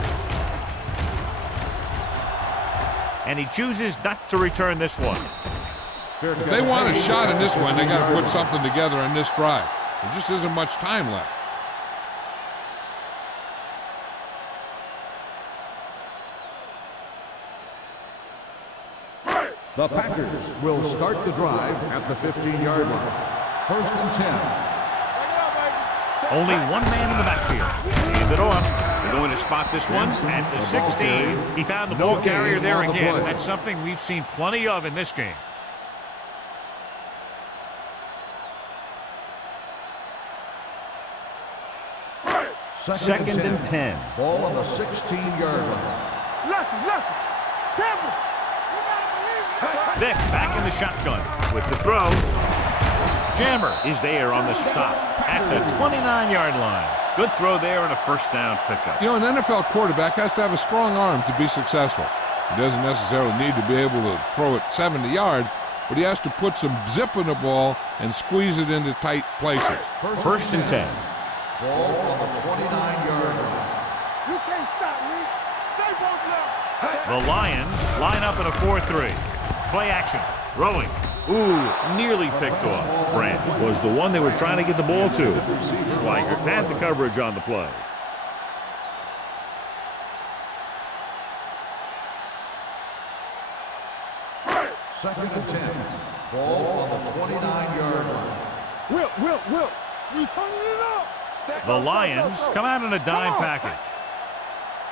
And he chooses not to return this one. If they want a shot in this one, they got to put something together on this drive. There just isn't much time left. The Packers will start the drive at the 15-yard line. 1st and 10. Only one man in the backfield. Hand it off. They're going to spot this one at the 16. He found the ball carrier there again, and that's something we've seen plenty of in this game. Second and 10. Ball on the 16-yard line. Lucky. Temple. Vick back in the shotgun with the throw. Jammer is there on the stop at the 29-yard line. Good throw there and a 1st down pickup. You know, an NFL quarterback has to have a strong arm to be successful. He doesn't necessarily need to be able to throw it 70 yards, but he has to put some zip in the ball and squeeze it into tight places. 1st and 10. Ball on the 29-yard line. You can't stop me. Stay both left. The Lions line up in a 4-3. Play action. Rolling. Ooh, nearly picked off. French was the one they were trying to get the ball to. Schweiger had the coverage on the play. Second and 10. Ball on the 29-yard line. Will. You turning it up. The Lions come out in a dime package.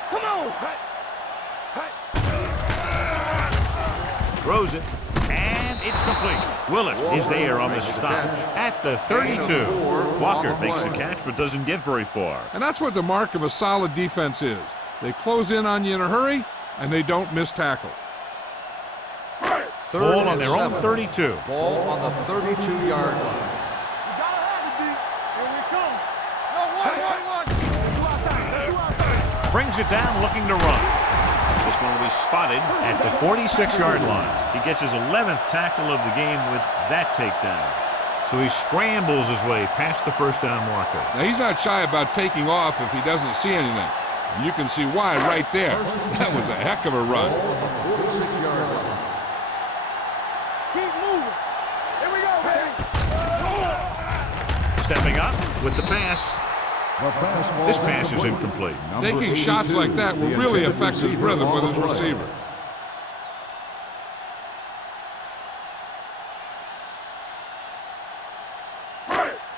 Come on. Throws it, and it's complete. Willis is there on the stop at the 32. Walker makes the catch but doesn't get very far. And that's what the mark of a solid defense is. They close in on you in a hurry, and they don't miss tackle. Ball on their own 32. Ball on the 32-yard line. Brings it down looking to run. This one will be spotted at the 46-yard line. He gets his 11th tackle of the game with that takedown. So he scrambles his way past the 1st down marker. Now, he's not shy about taking off if he doesn't see anything. And you can see why right there. That was a heck of a run. Ball on the 46-yard line. Keep moving. Here we go, baby. Stepping up with the pass. This pass is incomplete. Taking shots like that will really affect his rhythm with his receiver.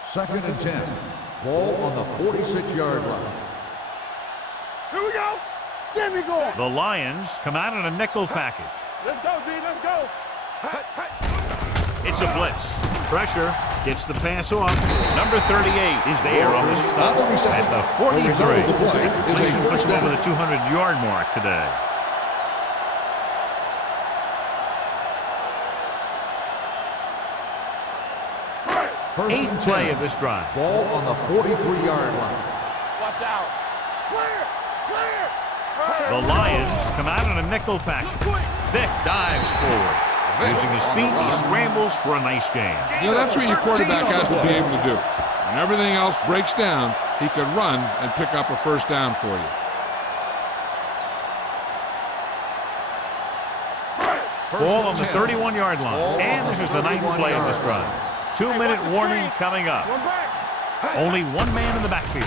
Second and 10. Ball on the 46-yard line. Here we go. Get me going. The Lions come out in a nickel package. Let's go, D. Let's go. It's a blitz. Pressure gets the pass off. Number 38 is there on the stop at the 43. That completion puts him over the 200-yard mark today. Eighth play of this drive. Ball on the 43-yard line. Watch out. Clear. The Lions come out in a nickel package. Vick dives forward. Using his feet, he scrambles for a nice gain. You know, that's what your quarterback has to be able to do. When everything else breaks down, he can run and pick up a 1st down for you. Ball on the 31-yard line. And this is the 9th play of this drive. 2-minute warning coming up. Only one man in the backfield.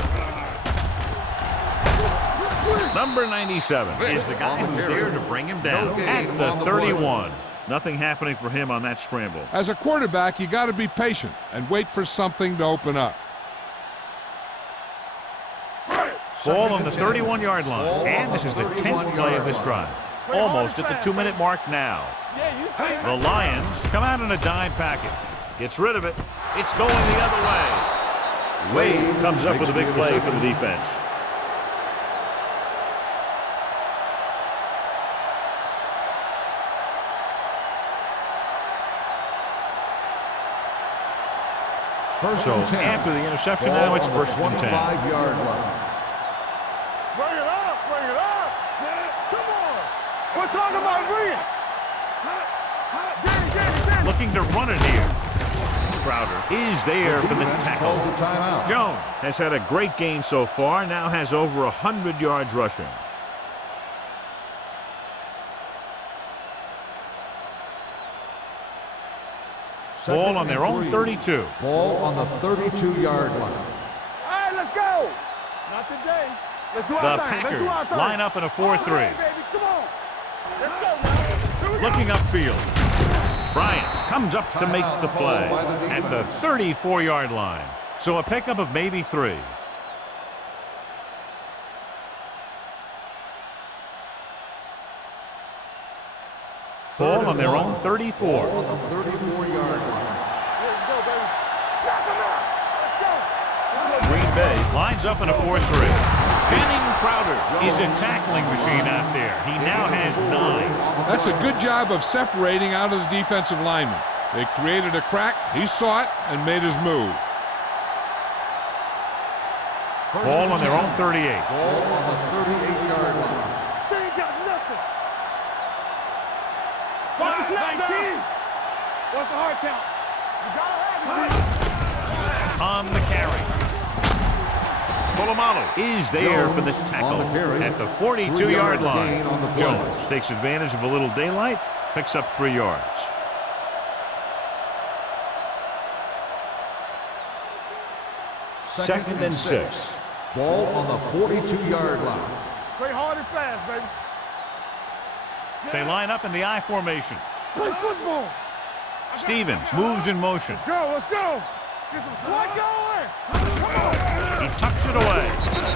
Number 97 is the guy who's there to bring him down at the 31. Nothing happening for him on that scramble. As a quarterback, you got to be patient and wait for something to open up. Ball on the 31-yard line, and this is the 10th play of this drive. Almost at the 2-minute mark now. The Lions come out in a dime package. Gets rid of it. It's going the other way. Wade comes up with a big play for the defense. So after the interception, now it's 1st and 10. 5-yard line. Bring it up, bring it up. Come on. We're talking about bring it. Looking to run it here. Crowder is there for the tackle. Calls a timeout. Jones has had a great game so far, now has over 100 yards rushing. Ball on their own 32. Ball on the 32-yard line. All right, let's go. Not today. Let's do The our thing. Let's do our Packers thing. line up in a 4-3. All right, baby. Come on. Let's go now. Here we go. Looking upfield. Bryant comes up to make the play at the 34-yard line. So a pickup of maybe 3. Ball on their own 34. Ball on the 34-yard line. Let's go, baby. Knock him out. Let's go. Green Bay lines up in a 4-3. Channing Crowder is a tackling machine out there. He now has 9. That's a good job of separating out of the defensive lineman. They created a crack, he saw it, and made his move. Ball on their own 38. Ball on the 38-yard line. They ain't got nothing. Watch the snap down. What's the hard count? You gotta have it. On the carry. Polamalu is there for the tackle at the 42-yard line. Jones takes advantage of a little daylight, picks up 3 yards. Second and 6. Ball on the 42-yard line. Play hard and fast, baby. They line up in the I formation. Play football. Stevens moves in motion. Let's go. Get some slide going. Come on. He tucks it away.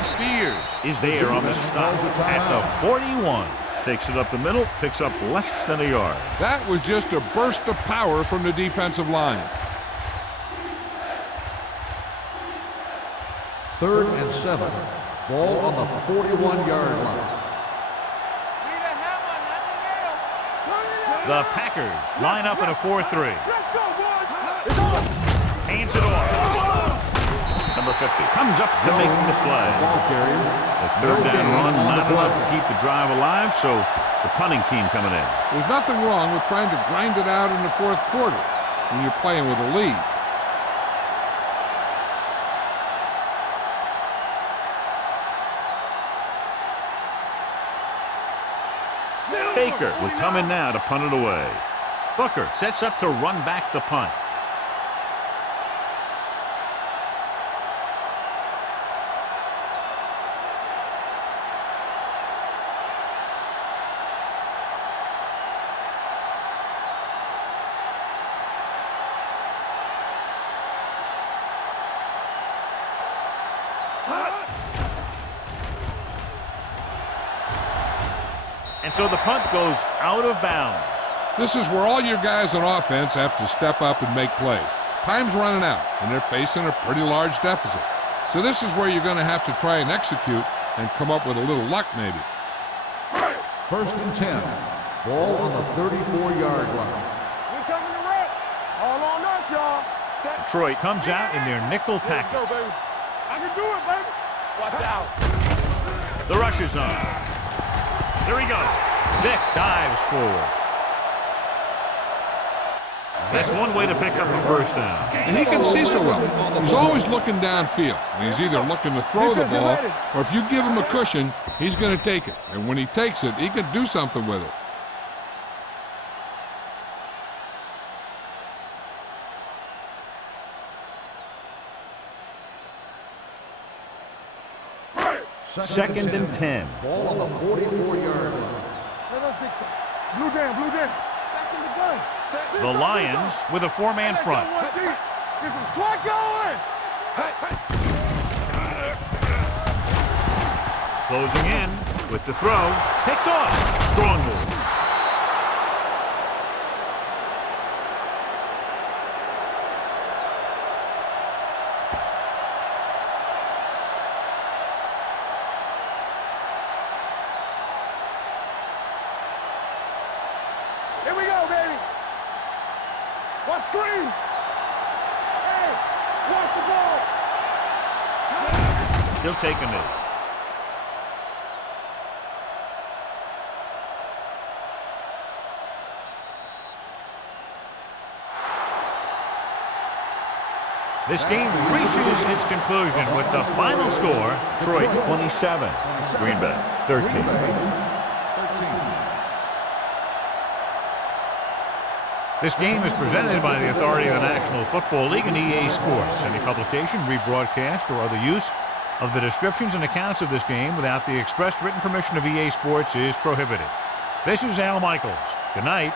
Spears is there on the stop at the 41. Takes it up the middle, picks up less than a yard. That was just a burst of power from the defensive line. 3rd and 7. Ball on the 41-yard line. The Packers line up in a 4-3. Let's go, boys. It's on. Hands it off. Number 50 comes up to make the play. Ball carrier. The 3rd down run, not enough to keep the drive alive, so the punting team coming in. There's nothing wrong with trying to grind it out in the 4th quarter when you're playing with a lead. Baker will come in now to punt it away. Booker sets up to run back the punt. And so the punt goes out of bounds. This is where all your guys on offense have to step up and make plays. Time's running out, and they're facing a pretty large deficit. So this is where you're going to have to try and execute and come up with a little luck maybe. 1st and 10. Ball on the 34-yard line. We coming to wreck. All on us, y'all. Detroit comes out in their nickel Let's go, package. baby. I can do it, baby. Watch out. The rush is on. There he goes. Vick dives forward. That's one way to pick up a 1st down. And he can see so well. He's always looking downfield. He's either looking to throw the ball, or if you give him a cushion, he's going to take it. And when he takes it, he can do something with it. 2nd and 10. Ball on the 44-yard line. Blue jam, blue jam. Back in the gun. The Lions with a 4-man front. Get some swat going. Closing in with the throw. Picked off. Strong move. Here we go, baby. Watch screen. Hey, watch the ball. He'll take a knee. This game reaches its conclusion with the final score, Detroit 27, Green Bay 13. This game is presented by the authority of the National Football League and EA Sports. Any publication, rebroadcast, or other use of the descriptions and accounts of this game without the expressed written permission of EA Sports is prohibited. This is Al Michaels. Good night.